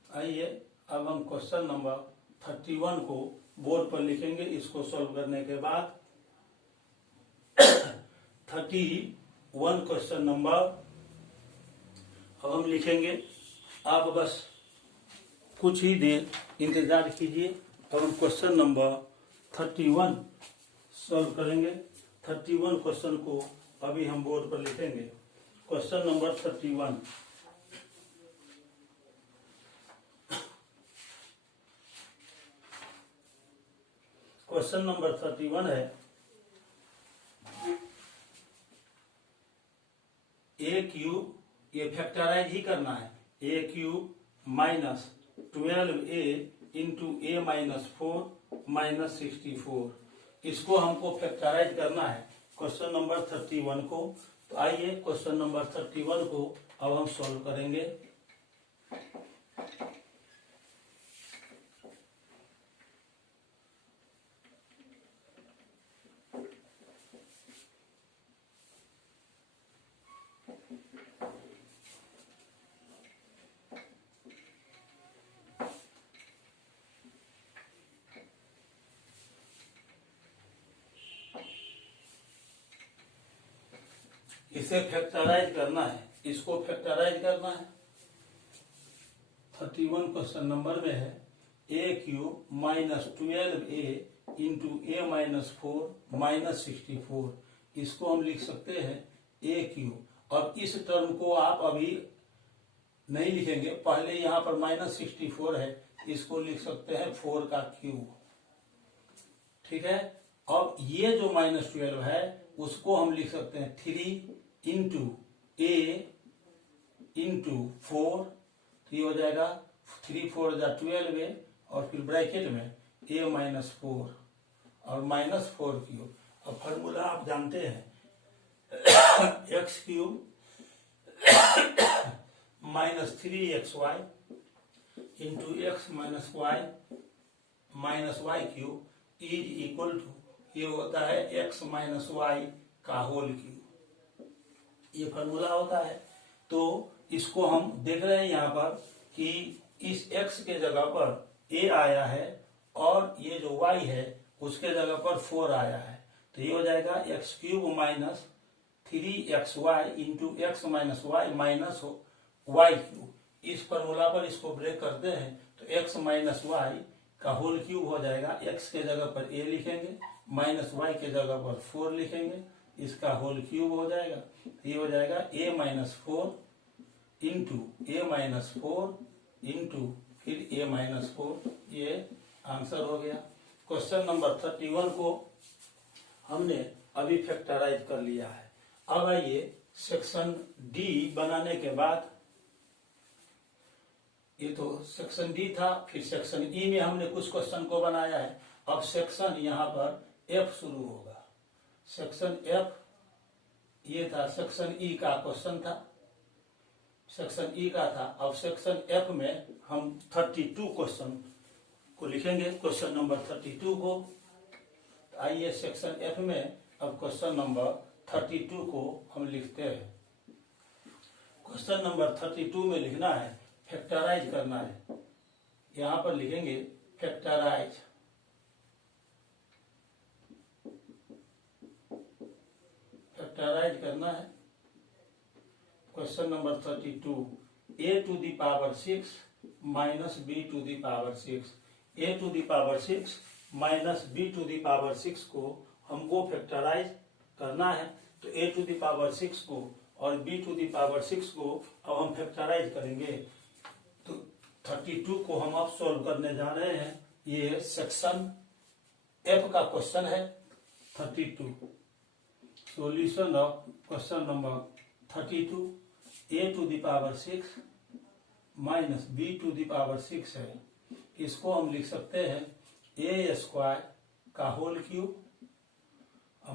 आइए अब हम क्वेश्चन नंबर 31 को बोर्ड पर लिखेंगे। इसको सॉल्व करने के बाद 31 क्वेश्चन नंबर अब हम लिखेंगे। आप बस कुछ ही देर इंतजार कीजिए। अब हम क्वेश्चन नंबर 31 सॉल्व करेंगे। 31 क्वेश्चन को अभी हम बोर्ड पर लिखेंगे। Question number 31। क्वेश्चन नंबर 31 है a क्यूब, ये फैक्टराइज ही करना है, a cube minus 12a into a minus 4 - 64। इसको हमको फैक्टराइज करना है क्वेश्चन नंबर 31 को। तो आइए क्वेश्चन नंबर 31 को अब हम सॉल्व करेंगे। इसे फैक्टराइज करना है, इसको फैक्टराइज करना है। 31 क्वेश्चन नंबर में है a cube minus 12a into a minus 4 - 64। इसको हम लिख सकते हैं a क्यूब। अब इस टर्म को आप अभी नहीं लिखेंगे, पहले यहाँ पर -64 है, इसको लिख सकते हैं 4 का क्यूब। ठीक है। अब ये जो -12 है उसको हम लिख सकते हैं 3 इंटू a इंटू 4। तो ये हो जाएगा 3 4 = 12 और फिर ब्रैकेट में a माइनस 4 और -4 क्यूब। अब फॉर्मूला आप जानते हैं x cube minus 3xy into x minus y cube is equal to, ये होता है x माइनस y का होल क्यूब। ये फॉर्मूला होता है। तो इसको हम देख रहे हैं यहाँ पर कि इस x के जगह पर a आया है और ये जो y है उसके जगह पर 4 आया है। तो ये हो जाएगा x cube minus 3xy into x minus y minus y cube. इस फॉर्मूला पर इसको ब्रेक करते हैं तो x माइनस y का होल क्यूब हो जाएगा। x के जगह पर a लिखेंगे, माइनस y के जगह पर 4 लिखेंगे, इसका होल क्यूब हो जाएगा। ये हो जाएगा a minus 4 into a minus 4 into फिर a माइनस 4। ये आंसर हो गया। क्वेश्चन नंबर 31 को हमने अभी फैक्टराइज कर लिया है। अब आइए सेक्शन डी बनाने के बाद, ये तो सेक्शन डी था, फिर सेक्शन ई में हमने कुछ क्वेश्चन को बनाया है। अब सेक्शन यहाँ पर एफ शुरू होगा। सेक्शन एफ ये था, सेक्शन ई का क्वेश्चन था, सेक्शन ई का था। अब सेक्शन एफ में हम 32 क्वेश्चन को लिखेंगे, क्वेश्चन नंबर 32 को। आइए सेक्शन एफ में अब क्वेश्चन नंबर 32 को हम लिखते हैं। क्वेश्चन नंबर 32 में लिखना है, फैक्टराइज करना है। यहां पर लिखेंगे फैक्टराइज। फैक्टराइज करना है question number 32, a to the power 6 minus b to the power 6। a to the power 6 minus b to the power 6 को हमको फैक्टराइज करना है। तो a टू द पावर 6 को और b टू द पावर 6 को अब हम फैक्टराइज करेंगे। तो 32 को हम अब सॉल्व करने जा रहे हैं। ये सेक्शन F का क्वेश्चन है 32। Solution of question number 32, a to the power 6 minus b to the power 6 है। इसको हम लिख सकते हैं a स्क्वायर का whole cube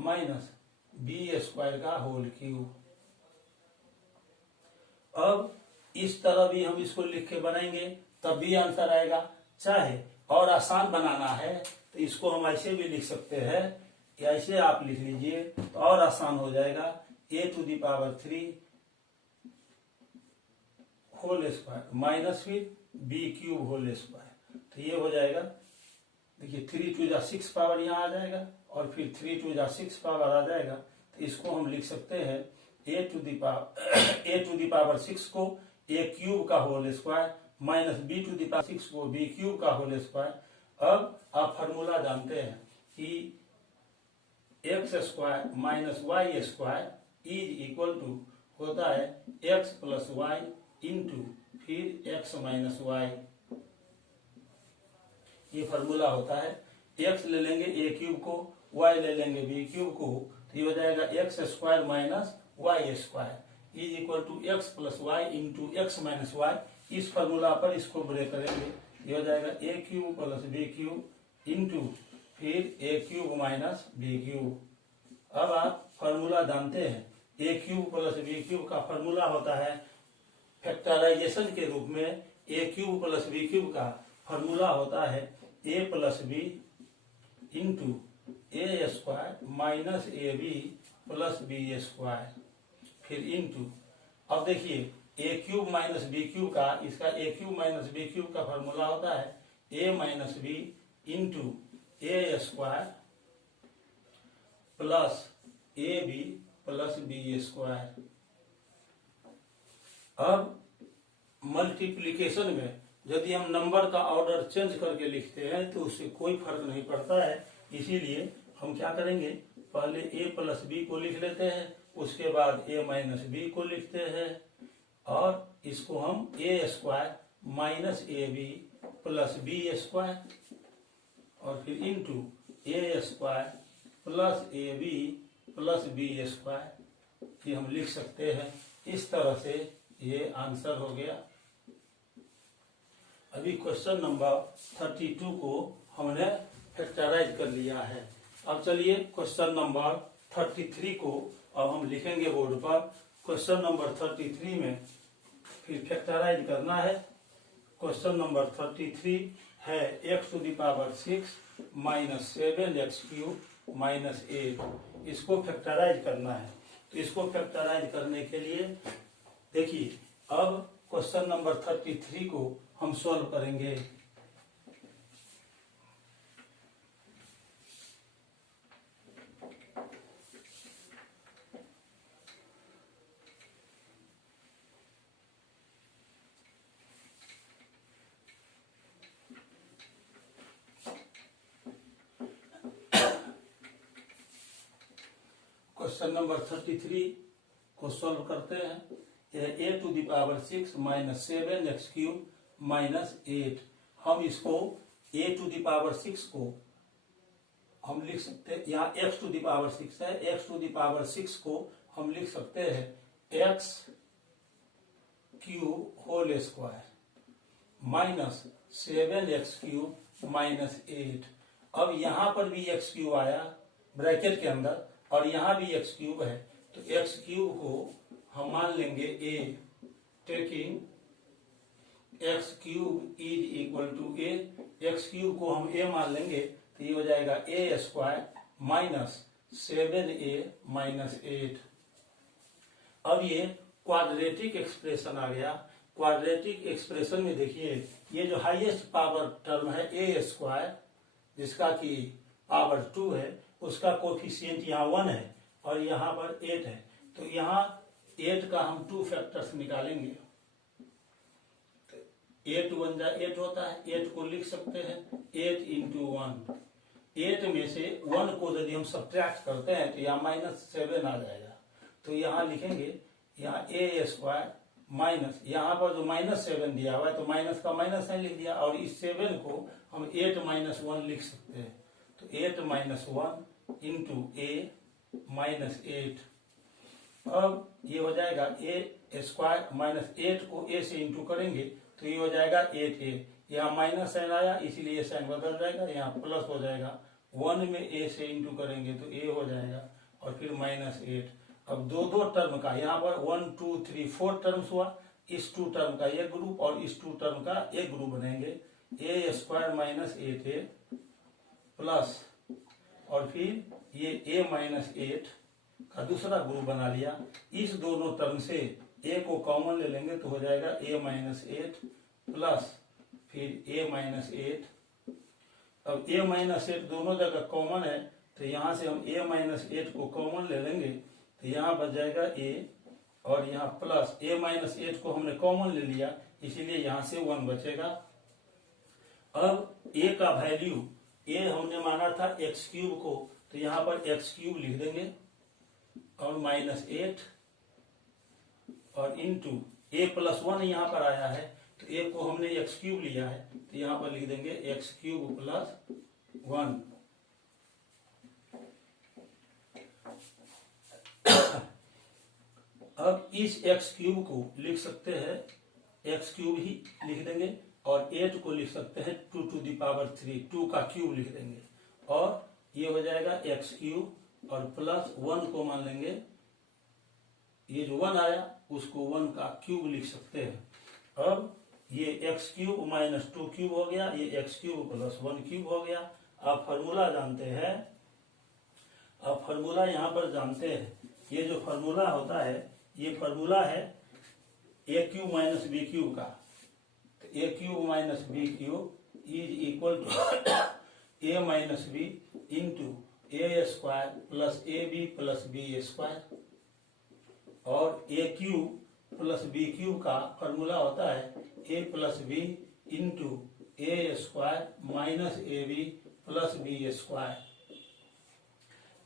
minus b square का होल क्यूब। अब इस तरह भी हम इसको लिख के बनाएंगे तब भी आंसर आएगा। चाहे और आसान बनाना है तो इसको हम ऐसे भी लिख सकते हैं, ऐसे आप लिख लीजिए तो और आसान हो जाएगा। a to the power 3 whole square minus फिर b क्यूब होल स्क्वायर। तो ये हो जाएगा, देखिए 3 टू जा 6 पावर यहाँ आ जाएगा और फिर 3 टू जा 6 पावर आ जाएगा। तो इसको हम लिख सकते हैं a टू द पावर 6 को a क्यूब का whole square minus b to the power 6 को b क्यूब का होल स्क्वायर। अब आप फार्मूला जानते हैं कि x square minus Y square is equal to होता है x प्लस वाई इंटू फिर x माइनस वाई। ये फार्मूला होता है। x ले लेंगे a क्यूब को, y ले लेंगे b क्यूब को, तो ये हो जाएगा x square minus Y square is equal to x plus Y into x minus Y. इस फार्मूला पर इसको ब्रेक करेंगे, ये हो जाएगा a cube plus b cube into फिर a cube minus b cube. अब आप फार्मूला जानते हैं, a cube plus b cube का फार्मूला होता है फैक्टराइजेशन के रूप में a cube plus b cube का फार्मूला होता है a plus B into A square minus A B plus B square फिर इंटू। अब देखिए a cube minus B cube का, इसका a cube minus B cube का फार्मूला होता है a minus B into A square plus A B plus B square. अब multiplication में यदि हम नंबर का ऑर्डर चेंज करके लिखते हैं तो उससे कोई फर्क नहीं पड़ता है। इसीलिए हम क्या करेंगे, पहले a प्लस बी को लिख लेते हैं, उसके बाद a माइनस बी को लिखते हैं और इसको हम a square minus A B plus B square और फिर इंटू ए स्क्वायर प्लस ए बी प्लस बी स्क्वायर। ये हम लिख सकते हैं। इस तरह से ये आंसर हो गया। अभी क्वेश्चन नंबर 32 को हमने फैक्टराइज कर लिया है। अब चलिए क्वेश्चन नंबर 33 को अब हम लिखेंगे बोर्ड पर। क्वेश्चन नंबर 33 में फिर फैक्टराइज करना है। क्वेश्चन नंबर 33 है x to the power 6 minus 7x cube minus 8। इसको फैक्टराइज करना है। तो इसको फैक्टराइज करने के लिए देखिए, अब क्वेश्चन नंबर 33 को हम सॉल्व करेंगे। क्वेश्चन नंबर 33 को सॉल्व करते हैं। a to the power 6 minus 7x cube minus 8। हम इसको a टू द पावर 6 को हम लिख सकते हैं, यहाँ x टू द पावर 6 है, x टू द पावर 6 को हम लिख सकते हैं x cube whole square minus 7x cube minus 8। अब यहाँ पर भी x क्यूब आया ब्रैकेट के अंदर और यहाँ भी x क्यूब है, तो x क्यूब को हम मान लेंगे a, taking x cube is equal to a। x cube को हम a मान लेंगे तो ये हो जाएगा a square minus 7a minus 8। अब ये क्वाड्रेटिक एक्सप्रेशन आ गया। क्वाड्रेटिक एक्सप्रेशन में देखिए, ये जो हाईएस्ट पावर टर्म है a स्क्वायर जिसका कि पावर 2 है, उसका कोफिशिएंट यहाँ 1 है और यहाँ पर 8 है। तो यहाँ 8 का हम 2 फैक्टर्स निकालेंगे। 8 1 जा 8 होता है, 8 को लिख सकते हैं 8 इंटू 1। 8 में से 1 को यदि हम सब्ट्रैक्ट करते हैं तो यहाँ -7 आ जाएगा। तो यहाँ लिखेंगे यहाँ ए स्क्वायर माइनस, यहाँ पर जो -7 दिया हुआ है तो माइनस का माइनस साइन लिख दिया, और इस 7 को हम 8 - 1 लिख सकते हैं। तो 8 - 1 इंटू a -8। अब ये हो जाएगा ए स्क्वायर -8 को a से इंटू करेंगे तो ये हो जाएगा 8a। यहाँ माइनस साइन आया इसीलिए साइन बदल जाएगा, यहाँ प्लस हो जाएगा। 1 में a से इंटू करेंगे तो a हो जाएगा, और फिर -8। अब दो टर्म का यहाँ पर 1 2 3 4 टर्म्स हुआ, इस 2 टर्म का एक ग्रुप और इस 2 टर्म का एक ग्रुप बनेंगे। a स्क्वायर -8a प्लस, और फिर ये a -8 का दूसरा ग्रुप बना लिया। इस दोनों टर्म से a को कॉमन ले लेंगे तो हो जाएगा a -8 प्लस फिर a -8। अब a -8 दोनों जगह कॉमन है तो यहां से हम a -8 को कॉमन ले लेंगे तो यहाँ बच जाएगा a, और यहाँ प्लस a -8 को हमने कॉमन ले लिया इसीलिए यहाँ से 1 बचेगा। अब a का वैल्यू, a हमने माना था x³ को, तो यहाँ पर x³ लिख देंगे और -8 और इंटू a + 1 यहाँ पर आया है तो a को हमने x³ लिया है तो यहाँ पर लिख देंगे x³ + 1। अब इस x³ को लिख सकते हैं, x³ ही लिख देंगे, और 8 को लिख सकते हैं 2⁵, 2 का क्यूब लिख देंगे, और ये हो जाएगा x³ और प्लस 1 को मान लेंगे, ये जो 1 आया उसको 1 का क्यूब लिख सकते हैं। अब ये x³ - 2 क्यूब हो गया, ये x³ + 1 क्यूब हो गया। आप फार्मूला जानते हैं, अब फार्मूला यहाँ पर जानते हैं, ये जो फार्मूला होता है ये फार्मूला है a³ - b³ का। तो a³ - b³ is equal to a - b into a square plus ab plus b square, और a³ + b³ का फार्मूला होता है a + b into a square minus ab plus b square.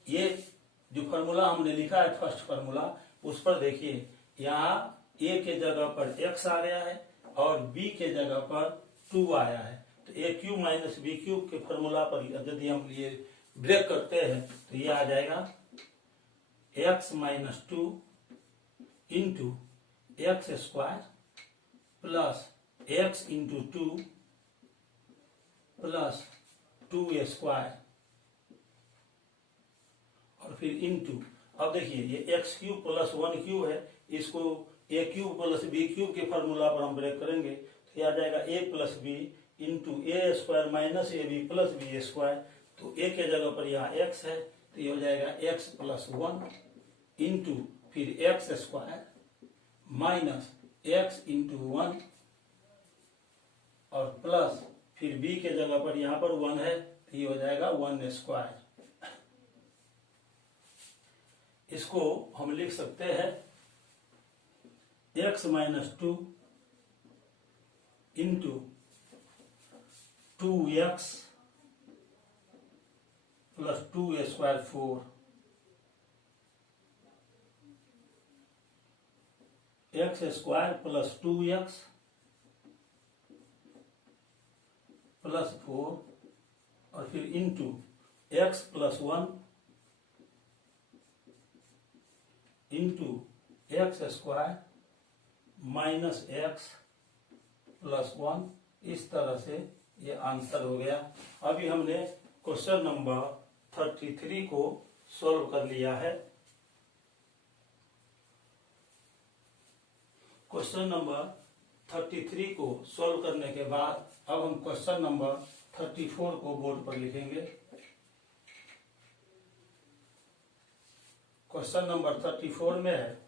ये जो formula हमने लिखा है फर्स्ट फार्मूला, उस पर देखिए यहाँ a के जगह पर x आ गया है और b के जगह पर 2 आया है। तो a³ - b³ के फार्मूला पर यदि हम ये ब्रेक करते हैं तो ये आ जाएगा x - 2 into x square plus x into 2 plus 2 square, और फिर इंटू, अब देखिए ये x³ + 1 क्यूब है, इसको a³ + b³ के फार्मूला पर हम ब्रेक करेंगे तो ये आ जाएगा a + b into a square minus ab plus b square. तो a के जगह पर यहाँ x है तो ये हो जाएगा x + 1 इंटू फिर x square minus x into 1 और प्लस फिर b के जगह पर यहाँ पर 1 है तो ये हो जाएगा 1 स्क्वायर। इसको हम लिख सकते हैं x - 2 into 2x plus 2 square 4, x square plus 2x plus 4, और फिर into x + 1 into x square minus x plus 1। इस तरह से ये आंसर हो गया। अभी हमने क्वेश्चन नंबर 33 को सॉल्व कर लिया है। क्वेश्चन नंबर 33 को सॉल्व करने के बाद अब हम क्वेश्चन नंबर 34 को बोर्ड पर लिखेंगे। क्वेश्चन नंबर 34 में है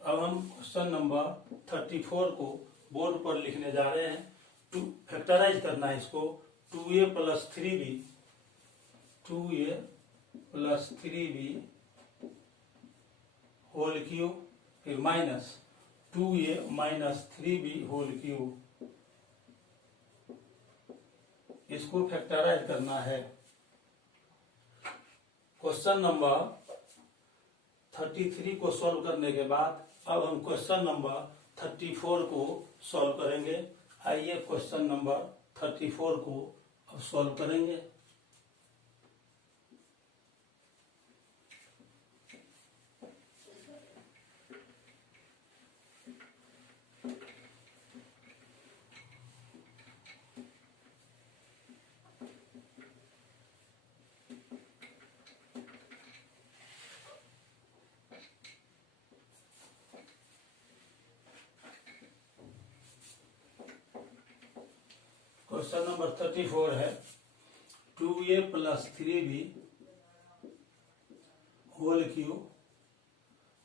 अब हम क्वेश्चन नंबर 34 को बोर्ड पर लिखने जा रहे हैं। टू फैक्टराइज करना है इसको, 2a + 3b 2a + 3b whole cube, फिर minus 2a - 3b whole cube, इसको फैक्टराइज करना है। क्वेश्चन नंबर 33 को सॉल्व करने के बाद अब हम क्वेश्चन नंबर 34 को सॉल्व करेंगे। आइए क्वेश्चन नंबर 34 को अब सॉल्व करेंगे। क्वेश्चन नंबर 34 है 2a + 3b whole cube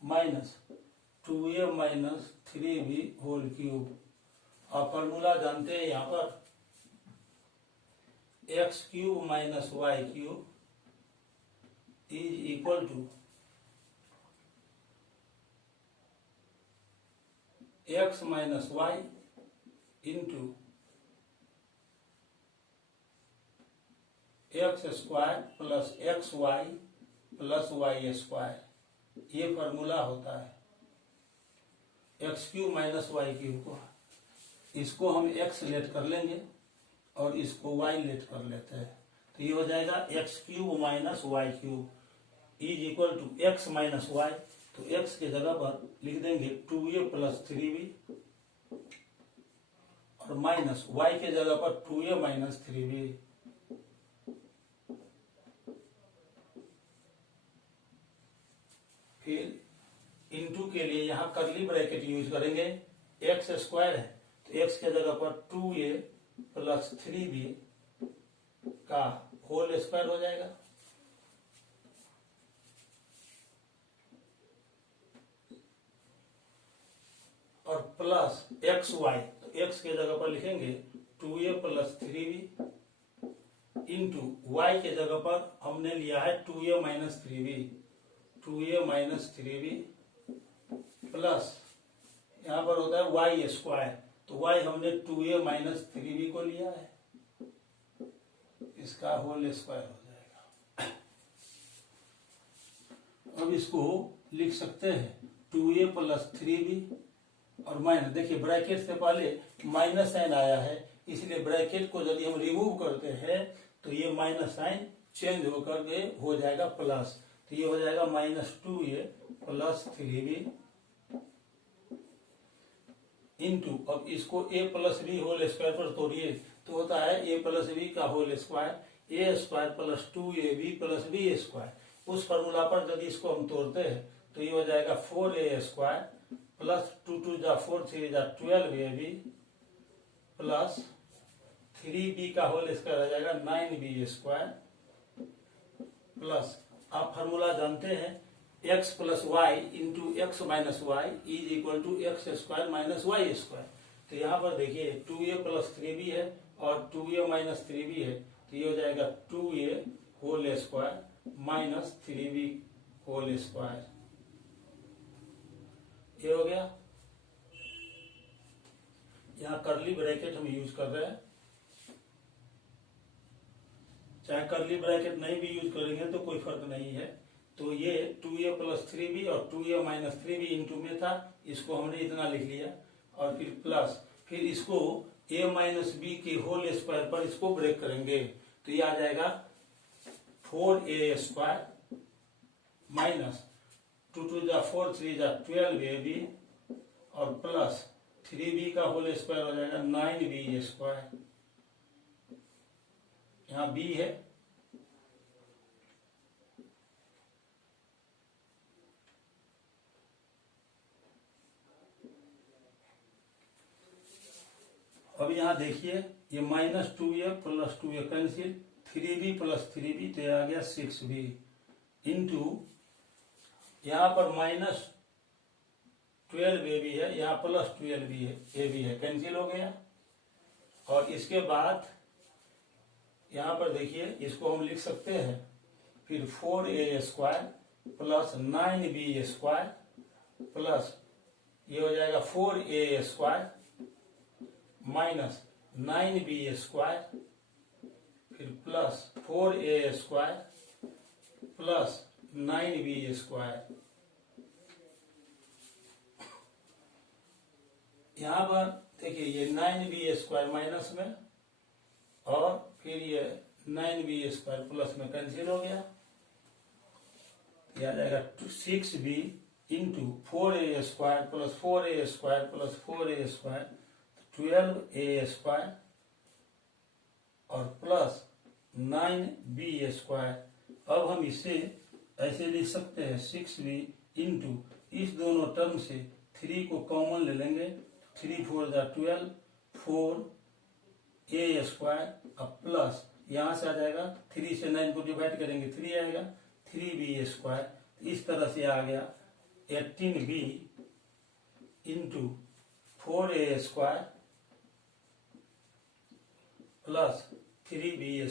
minus 2a - 3b whole cube. आप फॉर्मूला जानते हैं यहाँ पर x³ - y³ is equal to x - y into x² plus xy plus y²। ये फॉर्मूला होता है x³ - y³ को। इसको हम x लेट कर लेंगे और इसको y लेट कर लेते हैं, तो ये हो जाएगा x³ - y³ is equal to x - y। तो x के जगह पर लिख देंगे 2a + 3b और माइनस y के जगह पर 2a - 3b। फिर इनटू के लिए यहाँ करली ब्रैकेट यूज करेंगे। x² है तो x के जगह पर 2a + 3b का होल स्क्वायर हो जाएगा और प्लस xy, तो x के जगह पर लिखेंगे 2a + 3b इंटू y के जगह पर हमने लिया है 2a - 3b, 2a - 3b plus यहाँ पर होता है y², तो y हमने 2a - 3b को लिया है, इसका होल स्क्वायर हो जाएगा। अब इसको लिख सकते हैं 2a + 3b और माइनस, देखिए ब्रैकेट से पहले माइनस साइन आया है, इसलिए ब्रैकेट को यदि हम रिमूव करते हैं तो ये माइनस साइन चेंज होकर के हो जाएगा प्लस, तो ये हो जाएगा -2a + 3b इंटू, अब इसको a + b होल स्क्वायर पर तोड़िए तो होता है a + b का whole square, a² + 2ab + b²। उस फॉर्मूला पर यदि इसको हम तोड़ते हैं तो ये हो जाएगा 4a² plus 2 2 = 4 3 = 12ab plus 3b का होल स्क्वायर हो जाएगा 9b² प्लस, आप फॉर्मूला जानते हैं x + y into x - y is equal to x² - y²। तो यहाँ पर देखिए 2a + 3b है और 2a - 3b है, तो ये हो जाएगा 2a whole square minus 3b whole square. ये हो गया। यहाँ करली ब्रैकेट हम यूज कर रहे हैं, चाहे करली ब्रैकेट नहीं भी यूज करेंगे तो कोई फर्क नहीं है। तो ये 2a + 3b और 2a - 3b इंटू में था, इसको हमने इतना लिख लिया और फिर प्लस, फिर इसको a - b के होल स्क्वायर पर इसको ब्रेक करेंगे तो ये आ जाएगा 4a² माइनस 2 2 = 4 3 = 12ab और प्लस 3b का होल स्क्वायर हो जाएगा 9b²। यहाँ b है, अब यहाँ देखिए ये -2a + 2a cancel, 3b + 3b तो ये आ गया 6b इंटू यहाँ पर -12ab है, यहाँ +12ab है, कैंसिल हो गया। और इसके बाद यहाँ पर देखिए इसको हम लिख सकते हैं फिर 4a² प्लस 9b² प्लस ये हो जाएगा 4a² माइनस 9b² फिर प्लस 4a² प्लस 9b²। यहां पर देखिए ये 9b² माइनस में और फिर ये 9b² प्लस में कैंसिल हो गया। यह आ जाएगा 6b into 4a² plus 4a² plus 4a² 12a² और प्लस 9b²। अब हम इसे ऐसे लिख सकते हैं 6b इंटू इस दोनों टर्म से 3 को कॉमन ले लेंगे, 3 4 12, 4a² अब प्लस यहां से आ जाएगा 3 से 9 को डिवाइड करेंगे 3 आएगा, 3b²। इस तरह से आ गया 18b into 4a² plus 3b²।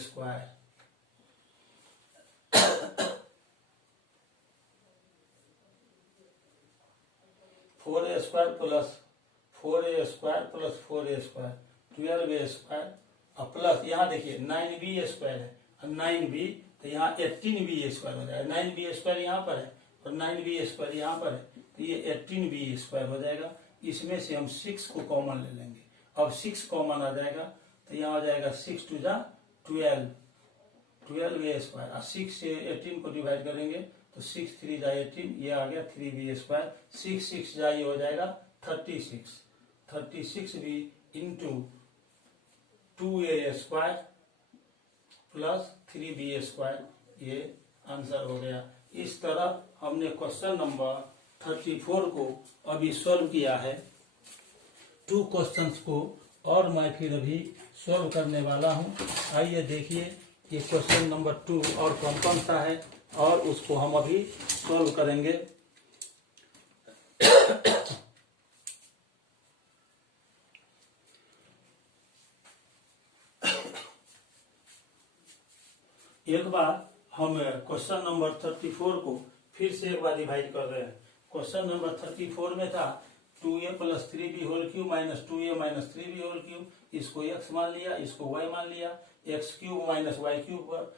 4a² plus 4a² plus 4a² 12a² और प्लस यहाँ देखिए 9b² है और 9b तो यहाँ 18b² हो जाएगा। 9b² यहाँ पर है और 9b² यहाँ पर है तो ये 18b² हो जाएगा। इसमें से हम 6 को कॉमन ले लेंगे। अब 6 कॉमन आ जाएगा तो यहाँ आ जाएगा 6 2 12, 12a² और 6 से 18 को डिवाइड करेंगे तो 6 3 18, ये आ गया 3b²। 6 6 ये हो जाएगा 36, 36b into 2a² plus 3b²। ये आंसर हो गया। इस तरह हमने क्वेश्चन नंबर 34 को अभी सॉल्व किया है। 2 क्वेश्चंस को और मैं फिर अभी सॉल्व करने वाला हूं। आइए देखिए ये क्वेश्चन नंबर 2 और कौन सा है और उसको हम अभी सॉल्व करेंगे। एक बार हम क्वेश्चन नंबर 34 को फिर से एक बार रिवाइज कर रहे हैं। क्वेश्चन नंबर 34 में था 2a plus 3b whole cube minus 2a minus 3b whole cube. इसको x मान लिया, इसको y मान लिया, x cube minus y cube पर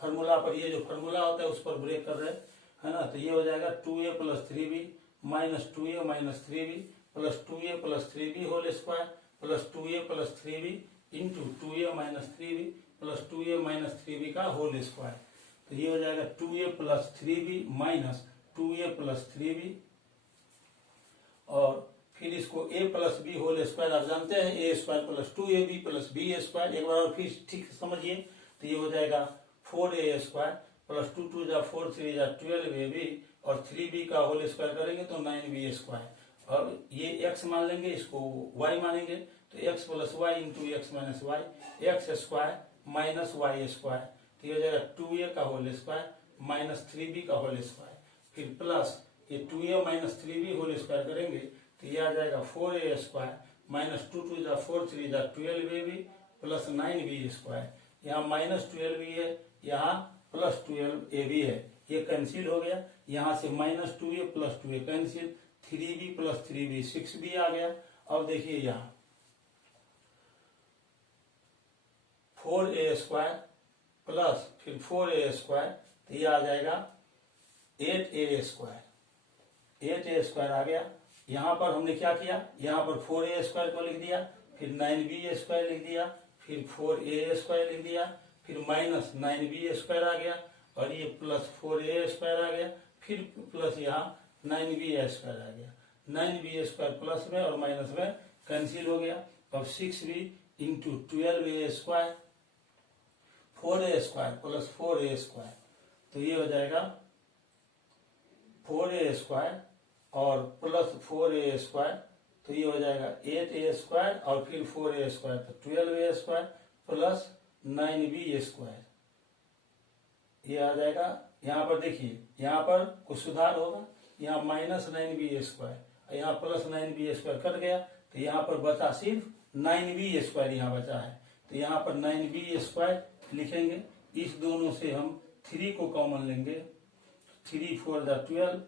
फॉर्मूला पर, ये जो फॉर्मूला होता है उस पर ब्रेक कर रहे हैं, है ना। तो ये हो जाएगा 2a plus 3b minus 2a minus 3b plus 2a plus 3b whole square plus 2a plus 3b into 2a minus 3b plus 2a minus 3b का होल स्क्वायर। तो ये हो जाएगा 2a plus 3b minus 2a plus 3b और फिर इसको a plus b whole square आप जानते हैं a² plus 2ab plus b²। एक बार और फिर ठीक समझिए तो ये हो जाएगा 4a² प्लस 2 2 4 3 12ab और 3b का होल स्क्वायर करेंगे तो 9b²। और ये x मान लेंगे, इसको y मानेंगे तो x plus Y into x minus y, x² minus y²। तो ये हो जाएगा 2a का होल स्क्वायर माइनस 3b का होल स्क्वायर, फिर प्लस ये 2a minus 3b whole square करेंगे तो ये आ जाएगा 4a² minus 2 2 4 3 12ab plus 9b²। यहाँ माइनस 12b है, यहाँ प्लस 12ab है, ये कैंसिल हो गया। यहाँ से minus 2a plus 2a cancel, 3b plus 3b 6b आ गया। अब देखिए यहाँ 4a² प्लस फिर 4a² तो ये आ जाएगा 8a², 8a² आ गया। यहाँ पर हमने क्या किया, यहाँ पर 4a² को लिख दिया, फिर 9b² लिख दिया, फिर 4a² लिख दिया, फिर माइनस 9b² आ गया और ये प्लस 4a² आ गया, फिर प्लस यहाँ 9b² आ गया। 9b² प्लस में और माइनस में कैंसिल हो गया। अब 6b into 12a² 4a² plus 4a² तो ये हो जाएगा 4a² और प्लस 4a² तो ये हो जाएगा 8a² और फिर 4a² तो 12a² प्लस 9b²। ये आ जाएगा। यहाँ पर देखिए यहाँ पर कुछ सुधार होगा, यहाँ माइनस 9b² यहाँ प्लस 9b² कट गया तो यहाँ पर बचा सिर्फ 9b² यहाँ बचा है। तो यहाँ पर 9b² लिखेंगे, इस दोनों से हम 3 को कॉमन लेंगे, 3 4 12,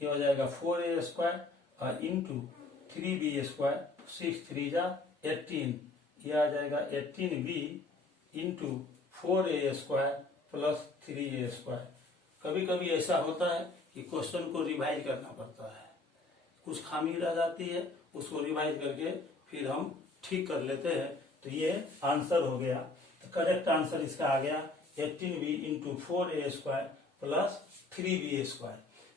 ये हो जाएगा 4a² और इंटू 3b², 6 3 18, ये आ जाएगा 18b into 4a² plus 3a²। कभी कभी ऐसा होता है कि क्वेश्चन को रिवाइज करना पड़ता है, कुछ खामी रह जाती है, उसको रिवाइज करके फिर हम ठीक कर लेते हैं। तो ये आंसर हो गया। तो करेक्ट आंसर इसका आ गया 18b into 4a² plus 3b²।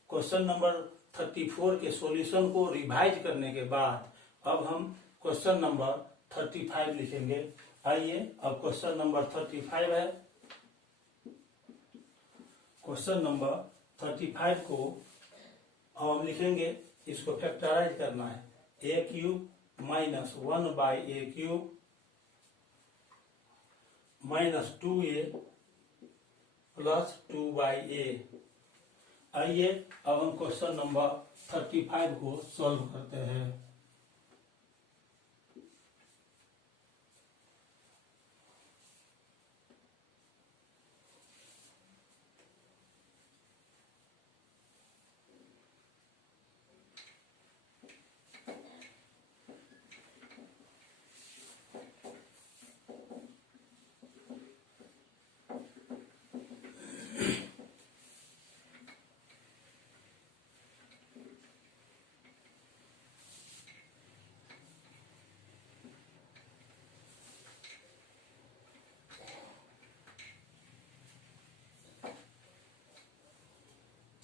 Question number 34 के सॉल्यूशन को रिवाइज करने के बाद अब हम क्वेश्चन नंबर 35 लिखेंगे। आइए अब क्वेश्चन नंबर 35 है। क्वेश्चन नंबर 35 को हम लिखेंगे, इसको फैक्टराइज करना है। a³ minus 1/a³ minus 2a plus 2/a। आइए अब हम क्वेश्चन नंबर 35 को सॉल्व करते हैं।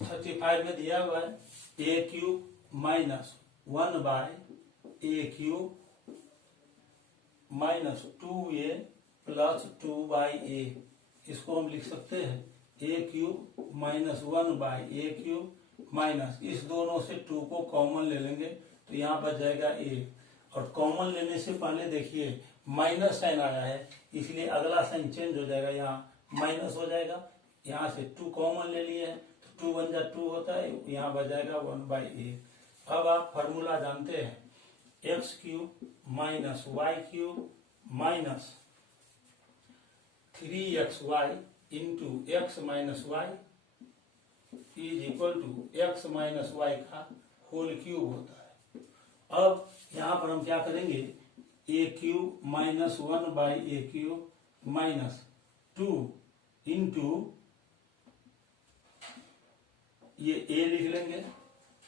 थर्टी 35 में दिया हुआ है a³ minus 1/a³ minus 2a plus 2/a। इसको हम लिख सकते हैं a³ माइनस 1/a³ माइनस, इस दोनों से 2 को कॉमन ले लेंगे तो यहाँ बच जाएगा a। और कॉमन लेने से पहले देखिए माइनस साइन आया है, इसलिए अगला साइन चेंज हो जाएगा, यहाँ माइनस हो जाएगा। यहाँ से 2 कॉमन ले लिए हैं तो 2 1 जा 2 होता है, यहाँ बच जाएगा 1/a। अब आप फॉर्मूला जानते हैं x³ minus y³ minus 3xy into x minus y is equal to x minus y का होल क्यूब होता है। अब यहाँ पर हम क्या करेंगे, a³ minus 1/a³ minus 2 into ये a लिख लेंगे,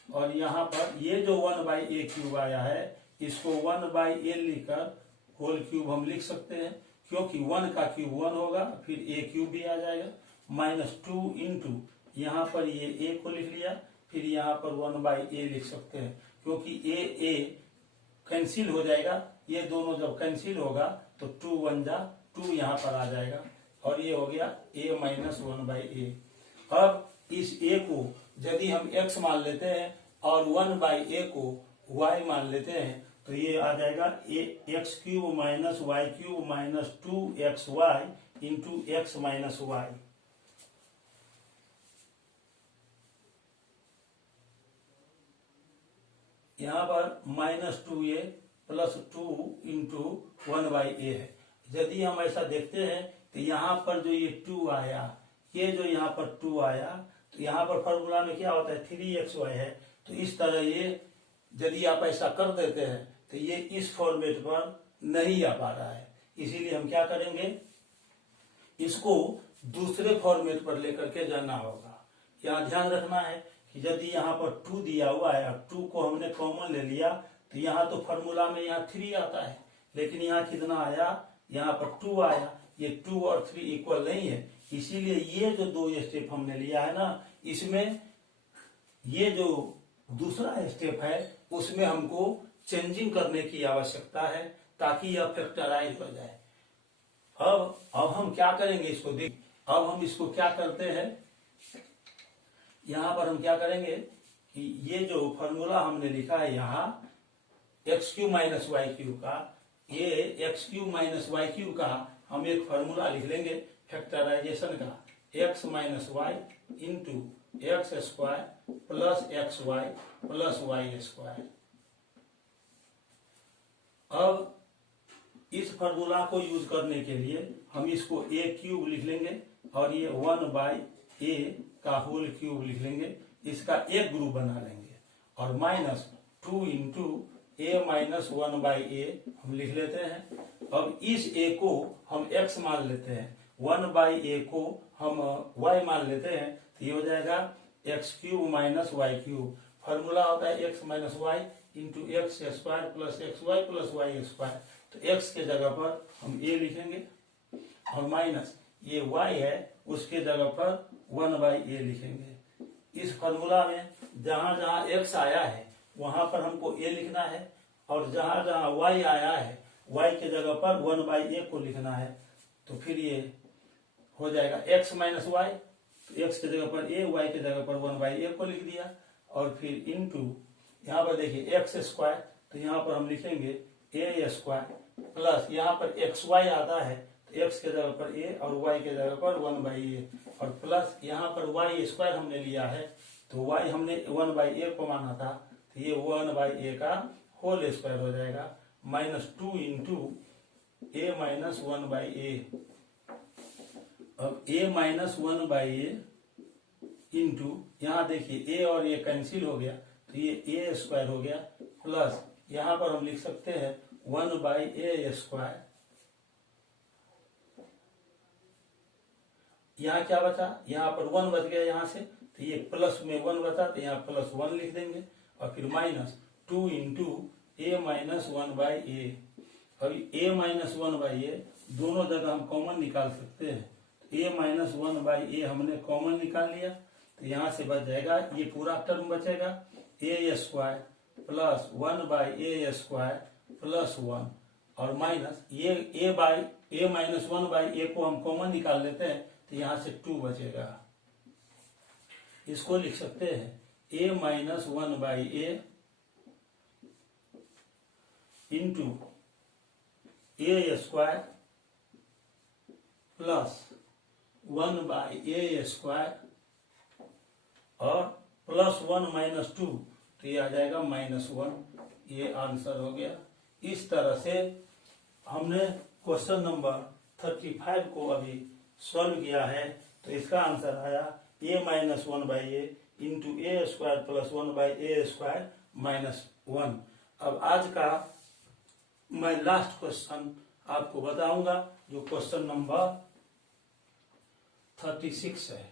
और यहाँ पर ये जो 1/a³ आया है इसको 1/a लिखकर होल क्यूब हम लिख सकते हैं, क्योंकि 1 का क्यूब 1 होगा, फिर a³ भी आ जाएगा, माइनस 2 इंटू यहाँ पर ये a को लिख लिया, फिर यहाँ पर 1/a लिख सकते हैं, क्योंकि a कैंसिल हो जाएगा, ये दोनों जब कैंसिल होगा तो 2 1 जा 2 यहाँ पर आ जाएगा, और ये हो गया a माइनस 1/a। अब इस a को यदि हम x मान लेते हैं और 1/a को y मान लेते हैं तो ये आ जाएगा x³ minus y³ minus 2xy into x minus y। यहाँ पर minus 2a plus 2 into 1/a है। यदि हम ऐसा देखते हैं तो यहाँ पर जो ये 2 आया, ये जो यहाँ पर 2 आया, तो यहाँ पर फॉर्मूला में क्या होता है 3xy है, तो इस तरह ये यदि आप ऐसा कर देते हैं तो ये इस फॉर्मेट पर नहीं आ पा रहा है, इसीलिए हम क्या करेंगे, इसको दूसरे फॉर्मेट पर लेकर के जाना होगा। यहाँ ध्यान रखना है कि यदि यहाँ पर 2 दिया हुआ है और 2 को हमने कॉमन ले लिया तो यहाँ तो फॉर्मूला में यहाँ 3 आता है, लेकिन यहाँ कितना आया, यहाँ पर 2 आया, ये 2 और 3 इक्वल नहीं है, इसीलिए ये जो 2 स्टेप हमने लिया है ना, इसमें ये जो दूसरा स्टेप है उसमें हमको चेंजिंग करने की आवश्यकता है ताकि यह फैक्टराइज हो जाए। अब हम क्या करेंगे, इसको देख, अब हम इसको क्या करते हैं, यहाँ पर हम क्या करेंगे कि ये जो फॉर्मूला हमने लिखा है यहाँ x³ माइनस y³ का, ये x³ माइनस y³ का हम एक फॉर्मूला लिख लेंगे फैक्टराइजेशन का, x minus y into x² plus xy plus y²। अब इस फॉर्मूला को यूज करने के लिए हम इसको a³ लिख लेंगे और ये 1/a का होल क्यूब लिख लेंगे, इसका एक ग्रुप बना लेंगे, और minus 2 into a minus 1/a हम लिख लेते हैं। अब इस a को हम x मान लेते हैं, 1/a को हम y मान लेते हैं तो ये हो जाएगा x³ माइनस y³। फॉर्मूला होता है x minus y into x square plus XY plus y square. तो x के जगह पर हम a लिखेंगे और माइनस ये y है उसके जगह पर 1/a लिखेंगे। इस फॉर्मूला में जहां जहां x आया है वहां पर हमको a लिखना है और जहां जहां y आया है y के जगह पर 1/a को लिखना है। तो फिर ये हो जाएगा x माइनस वाई, तो x के जगह पर a, y के जगह पर 1/a को लिख दिया और फिर इंटू यहाँ पर देखिए x स्क्वायर, तो यहाँ पर हम लिखेंगे a स्क्वायर प्लस यहाँ पर xy आता है तो x के जगह पर a और y के जगह पर 1/a और प्लस यहाँ पर y स्क्वायर हमने लिया है तो y हमने 1/a को माना था तो ये 1/a का होल स्क्वायर हो जाएगा -2 इंटू a माइनस 1/a। अब a माइनस 1/a इंटू यहाँ देखिए a और ये कैंसिल हो गया तो ये a स्क्वायर हो गया प्लस यहाँ पर हम लिख सकते हैं 1/a स्क्वायर। यहाँ क्या बचा, यहाँ पर 1 बच गया यहाँ से तो ये प्लस में 1 बचा तो यहाँ +1 लिख देंगे और फिर -2 इंटू a माइनस 1/a। अभी a माइनस 1/a दोनों जगह हम कॉमन निकाल सकते हैं तो a माइनस 1/a हमने कॉमन निकाल लिया तो यहाँ से बच जाएगा ये पूरा टर्म बचेगा a square plus 1/a square plus 1 और माइनस ये a माइनस 1/a को हम कॉमन निकाल लेते हैं तो यहाँ से 2 बचेगा। इसको लिख सकते हैं a minus 1/a into a square plus 1/a square और +1 -2 तो ये आ जाएगा -1। ये आंसर हो गया। इस तरह से हमने क्वेश्चन नंबर 35 को अभी सॉल्व किया है तो इसका आंसर आया a minus 1/a into a square plus 1/a square -1। अब आज का मैं लास्ट क्वेश्चन आपको बताऊंगा जो क्वेश्चन नंबर 36 है।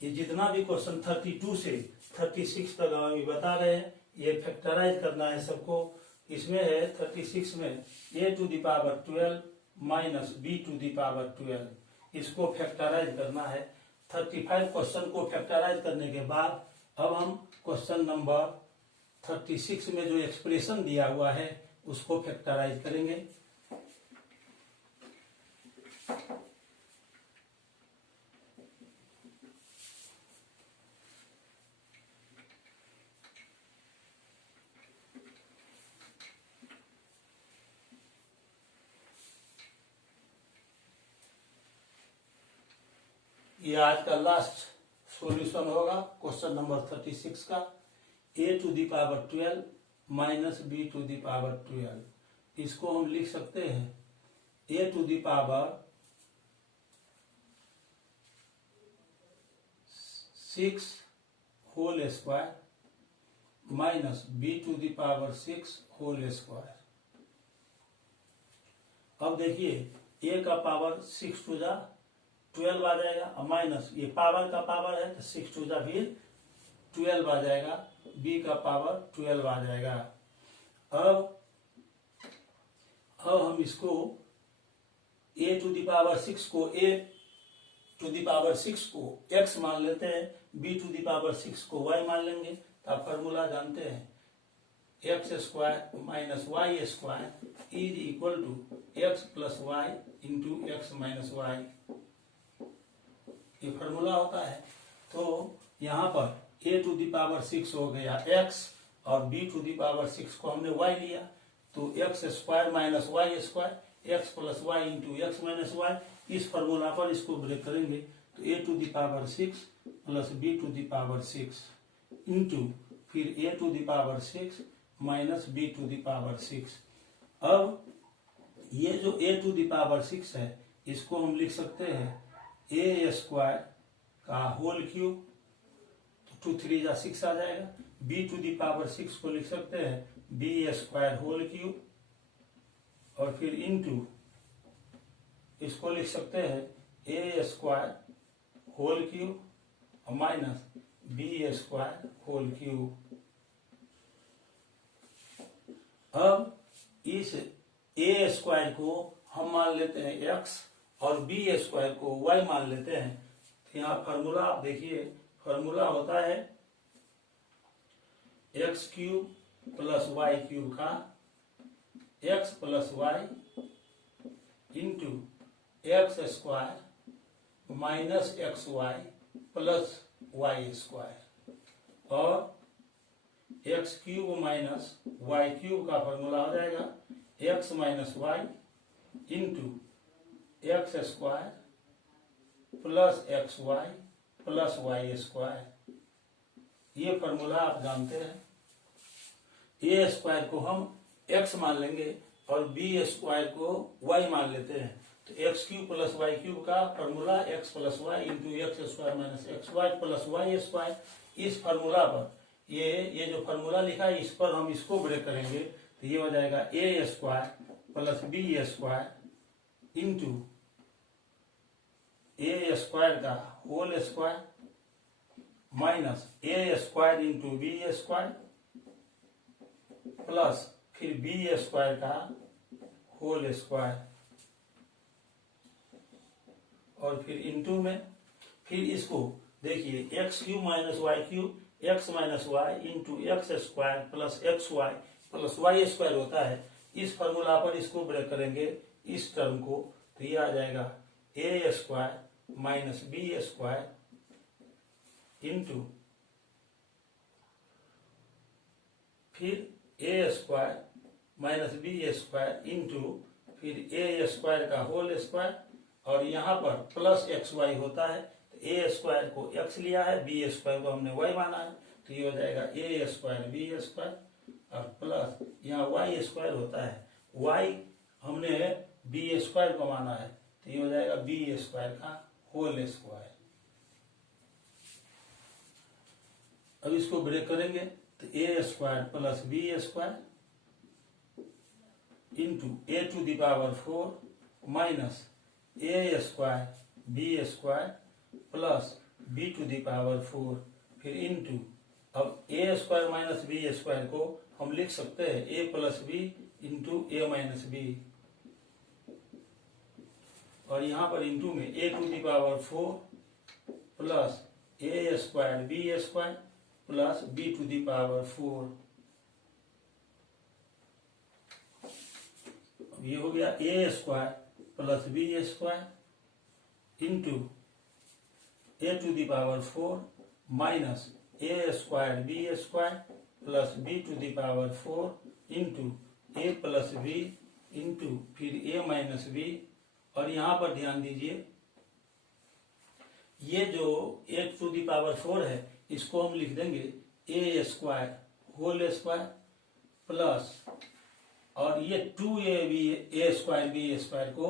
ये जितना भी क्वेश्चन 32 से 36 तक हम बता रहे हैं ये फैक्टराइज करना है सबको। इसमें है 36 में a⁻12 माइनस b⁻12 इसको फैक्टराइज करना है। 35 क्वेश्चन को फैक्टराइज करने के बाद अब हम क्वेश्चन नंबर 36 में जो एक्सप्रेशन दिया हुआ है उसको फैक्टराइज करेंगे। ये आज का लास्ट सॉल्यूशन होगा क्वेश्चन नंबर 36 का। a⁻12 माइनस b⁻12 इसको हम लिख सकते हैं a⁻6 whole square minus b⁻6 whole square. अब देखिए a का पावर 6 टू जा 12 आ जाएगा और माइनस ये पावर का पावर है तो 6 टू जा फिर 12 आ जाएगा, b का पावर 12 आ जाएगा। अब हम इसको a⁻6 को a⁻6 को x मान लेते हैं, b⁻6 को y मान लेंगे तो आप फॉर्मूला जानते हैं x square minus y square is equal to x plus Y into x minus Y. ये फॉर्मूला होता है। तो यहाँ पर a⁻6 हो गया x और b⁻6 को हमने y लिया तो x square minus Y square x plus Y into x minus Y. इस फॉर्मूला पर इसको ब्रेक करेंगे तो a⁻6 प्लस b⁻6 इंटू फिर a⁻6 माइनस b⁻6। अब ये जो a⁻6 है इसको हम लिख सकते हैं a स्क्वायर का होल क्यूब तो 2 3 जा 6 आ जाएगा। b⁻6 को लिख सकते हैं b स्क्वायर होल क्यूब और फिर इंटू इसको लिख सकते हैं ए square whole cube minus B square whole cube. अब इस ए स्क्वायर को हम मान लेते हैं एक्स और बी स्क्वायर को वाई मान लेते हैं। तो यहाँ फार्मूला आप देखिए, फार्मूला होता है x cube plus y cube का x plus Y into x square minus x y plus Y square और x cube minus Y cube का फॉर्मूला हो जाएगा x minus y into x square plus x y plus Y square. ये formula आप जानते हैं। ए square को हम एक्स मान लेंगे और बी स्क्वायर को वाई मान लेते हैं। तो x cube plus y cube का formula x plus Y into x square minus x y plus Y square. इस फॉर्मूला पर ये जो फॉर्मूला लिखा है इस पर हम इसको ब्रेक करेंगे तो ये हो जाएगा a square plus B square into A square का whole square minus a square into b square plus फिर बी स्क्वायर का होल स्क्वायर और फिर इंटू में फिर इसको देखिए x cube minus Y cube x minus y into x square plus x y plus Y square होता है। इस फॉर्मूला पर इसको ब्रेक करेंगे इस टर्म को तो ये आ जाएगा a square minus B square into फिर a square minus B square into फिर ए स्क्वायर का होल स्क्वायर और यहाँ पर प्लस एक्स वाई होता है। तो ए स्क्वायर को एक्स लिया है, बी स्क्वायर को हमने वाई माना है तो ये हो जाएगा ए स्क्वायर बी स्क्वायर और प्लस यहाँ वाई स्क्वायर होता है, वाई हमने बी स्क्वायर को माना है तो ये हो जाएगा बी स्क्वायर का होल स्क्वायर। अब इसको ब्रेक करेंगे तो a square plus B square into a to the power 4 minus a square b square plus b to the power 4 फिर इंटू अब a square minus B square को हम लिख सकते हैं a plus B into a minus b और यहाँ पर इंटू में a to the power 4 plus a square b square plus b to the power 4। ये हो गया a square plus B square into a to the power 4 minus a square b square plus b to the power 4 into a plus B into फिर a minus b और यहाँ पर ध्यान दीजिए ये जो ए टू द पावर 4 है इसको हम लिख देंगे ए स्क्वायर होल स्क्वायर प्लस और ये 2a स्क्वायर बी स्क्वायर को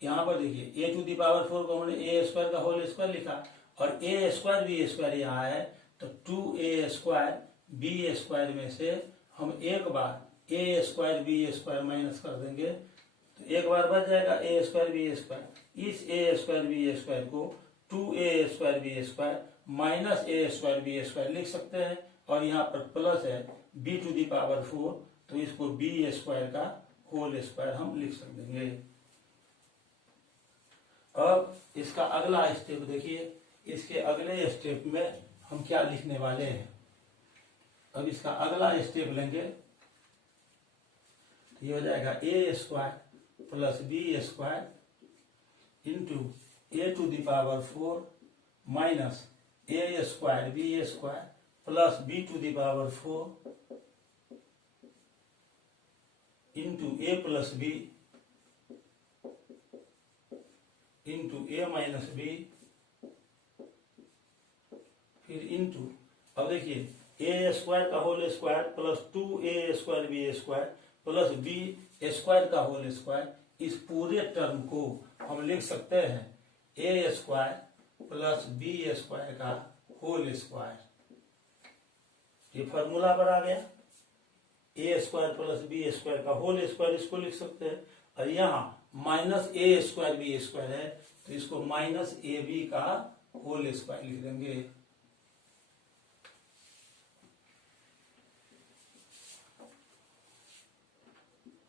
यहाँ पर देखिए ए टू द पावर 4 को हमने ए स्क्वायर का होल स्क्वायर लिखा और ए स्क्वायर बी स्क्वायर यहाँ है तो 2a स्क्वायर बी स्क्वायर में से हम एक बार ए स्क्वायर बी स्क्वायर माइनस कर देंगे तो एक बार बच जाएगा ए स्क्वायर बी स्क्वायर। इस ए स्क्वायर बी स्क्वायर को 2a square b square minus a square b square लिख सकते हैं और यहाँ पर प्लस है बी टू द पावर 4 तो इसको बी स्क्वायर का होल स्क्वायर हम लिख देंगे। अब इसका अगला स्टेप देखिए, इसके अगले स्टेप में हम क्या लिखने वाले हैं। अब इसका अगला स्टेप लेंगे तो ये हो जाएगा a square plus B square into a to the power 4 minus a square b square plus b to the power 4 into a plus B into a minus b फिर इंटू अब देखिए ए स्क्वायर का whole square plus 2a square b square plus B square का whole square. इस पूरे term को हम लिख सकते हैं ए स्क्वायर प्लस बी स्क्वायर का होल स्क्वायर। ये फॉर्मूला पर आ गया a square plus B square का होल स्क्वायर, इसको लिख सकते हैं और यहाँ minus a square b square है तो इसको माइनस ए बी का होल स्क्वायर लिख देंगे।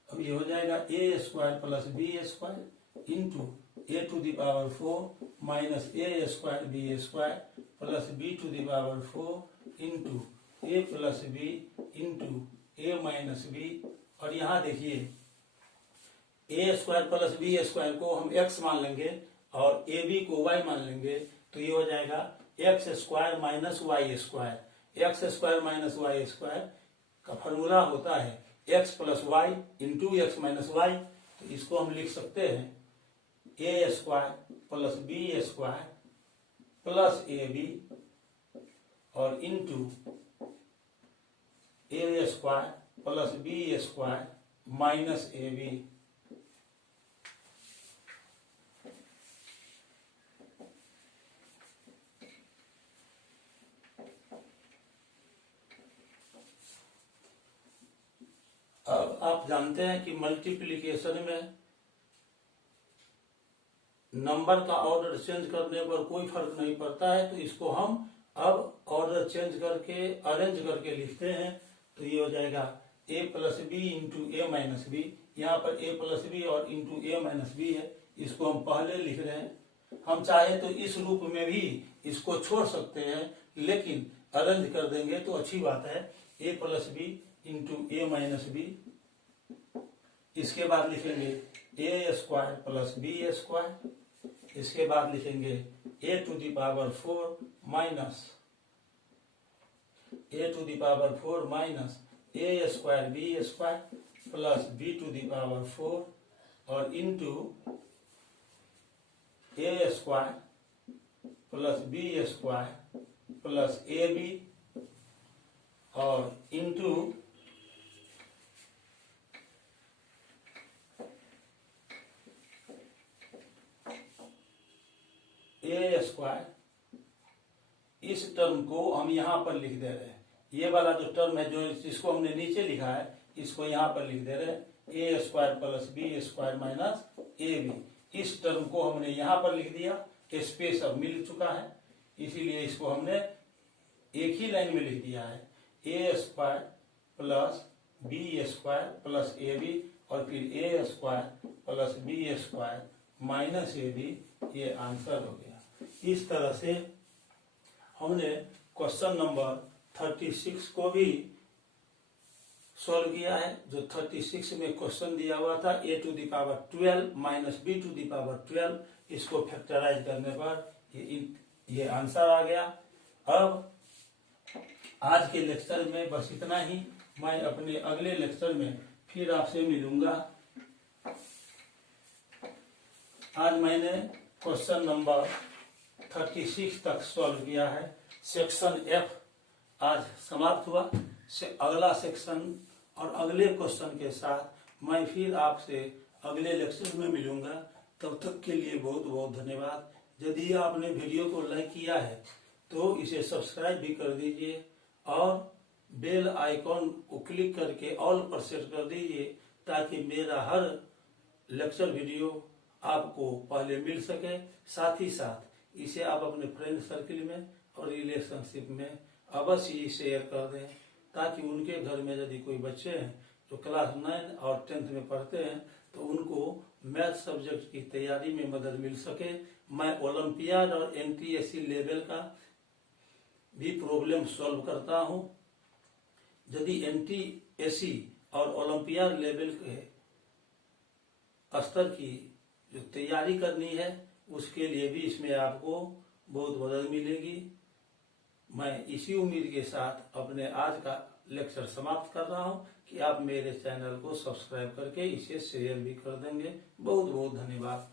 अब ये हो जाएगा a square plus B square into a to the power 4 minus a square b square plus b to the power 4 into a plus B into a minus b. और यहाँ देखिए a square plus B square को हम x मान लेंगे और A B को Y मान लेंगे, तो ये हो जाएगा x square minus Y square. X square minus Y square का फॉर्मूला होता है x plus Y into x minus Y. तो इसको हम लिख सकते हैं ए square plus B square plus ए बी और इंटू ए square plus B square minus ए बी। अब आप जानते हैं कि मल्टीप्लिकेशन में नंबर का ऑर्डर चेंज करने पर कोई फर्क नहीं पड़ता है, तो इसको हम अब ऑर्डर चेंज करके अरेंज करके लिखते हैं। तो ये हो जाएगा ए plus B into a minus B. यहाँ पर ए प्लस बी और इंटू ए माइनस बी है, इसको हम पहले लिख रहे हैं। हम चाहे तो इस रूप में भी इसको छोड़ सकते हैं, लेकिन अरेंज कर देंगे तो अच्छी बात है। A plus B into a minus b. इसके बाद लिखेंगे a square plus B square. इसके बाद लिखेंगे a to the power 4 minus a to the power 4 minus a square b square plus b to the power 4 और into ए square plus B square plus ए b और into ए square. इस term को हम यहां पर लिख दे रहे हैं। ये वाला जो टर्म है जो इसको हमने नीचे लिखा है, इसको यहां पर लिख दे रहे हैं ए square plus B square minus ए बी। इस टर्म को हमने यहां पर लिख दिया, स्पेस अब मिल चुका है, इसीलिए इसको हमने एक ही लाइन में लिख दिया है a square plus B square plus A b और फिर a square plus B square minus A b. ये आंसर हो गया। इस तरह से हमने क्वेश्चन नंबर 36 को भी सॉल्व किया है। जो 36 में क्वेश्चन दिया हुआ था a to the power 12 minus b to the power 12, इसको फैक्टराइज करने पर ये आंसर आ गया। अब आज के लेक्चर में बस इतना ही। मैं अपने अगले लेक्चर में फिर आपसे मिलूंगा। आज मैंने क्वेश्चन नंबर 36 तक सॉल्व किया है। सेक्शन एफ आज समाप्त हुआ। अगला सेक्शन और अगले क्वेश्चन के साथ मैं फिर आपसे अगले लेक्चर में मिलूंगा। तब तक के लिए बहुत बहुत धन्यवाद। यदि आपने वीडियो को लाइक किया है तो इसे सब्सक्राइब भी कर दीजिए और बेल आइकॉन को क्लिक करके ऑल पर सेट कर दीजिए, ताकि मेरा हर लेक्चर वीडियो आपको पहले मिल सके। साथ ही साथ इसे आप अपने फ्रेंड सर्किल में और रिलेशनशिप में अवश्य ही शेयर कर दें, ताकि उनके घर में यदि कोई बच्चे हैं जो क्लास 9 और 10th में पढ़ते हैं तो उनको मैथ सब्जेक्ट की तैयारी में मदद मिल सके। मैं ओलंपियाड और NTSC लेवल का भी प्रॉब्लम सॉल्व करता हूं। यदि NTSC और ओलंपियाड लेवल के स्तर की जो तैयारी करनी है उसके लिए भी इसमें आपको बहुत मदद मिलेगी। मैं इसी उम्मीद के साथ अपने आज का लेक्चर समाप्त कर रहा हूं कि आप मेरे चैनल को सब्सक्राइब करके इसे शेयर भी कर देंगे। बहुत बहुत धन्यवाद।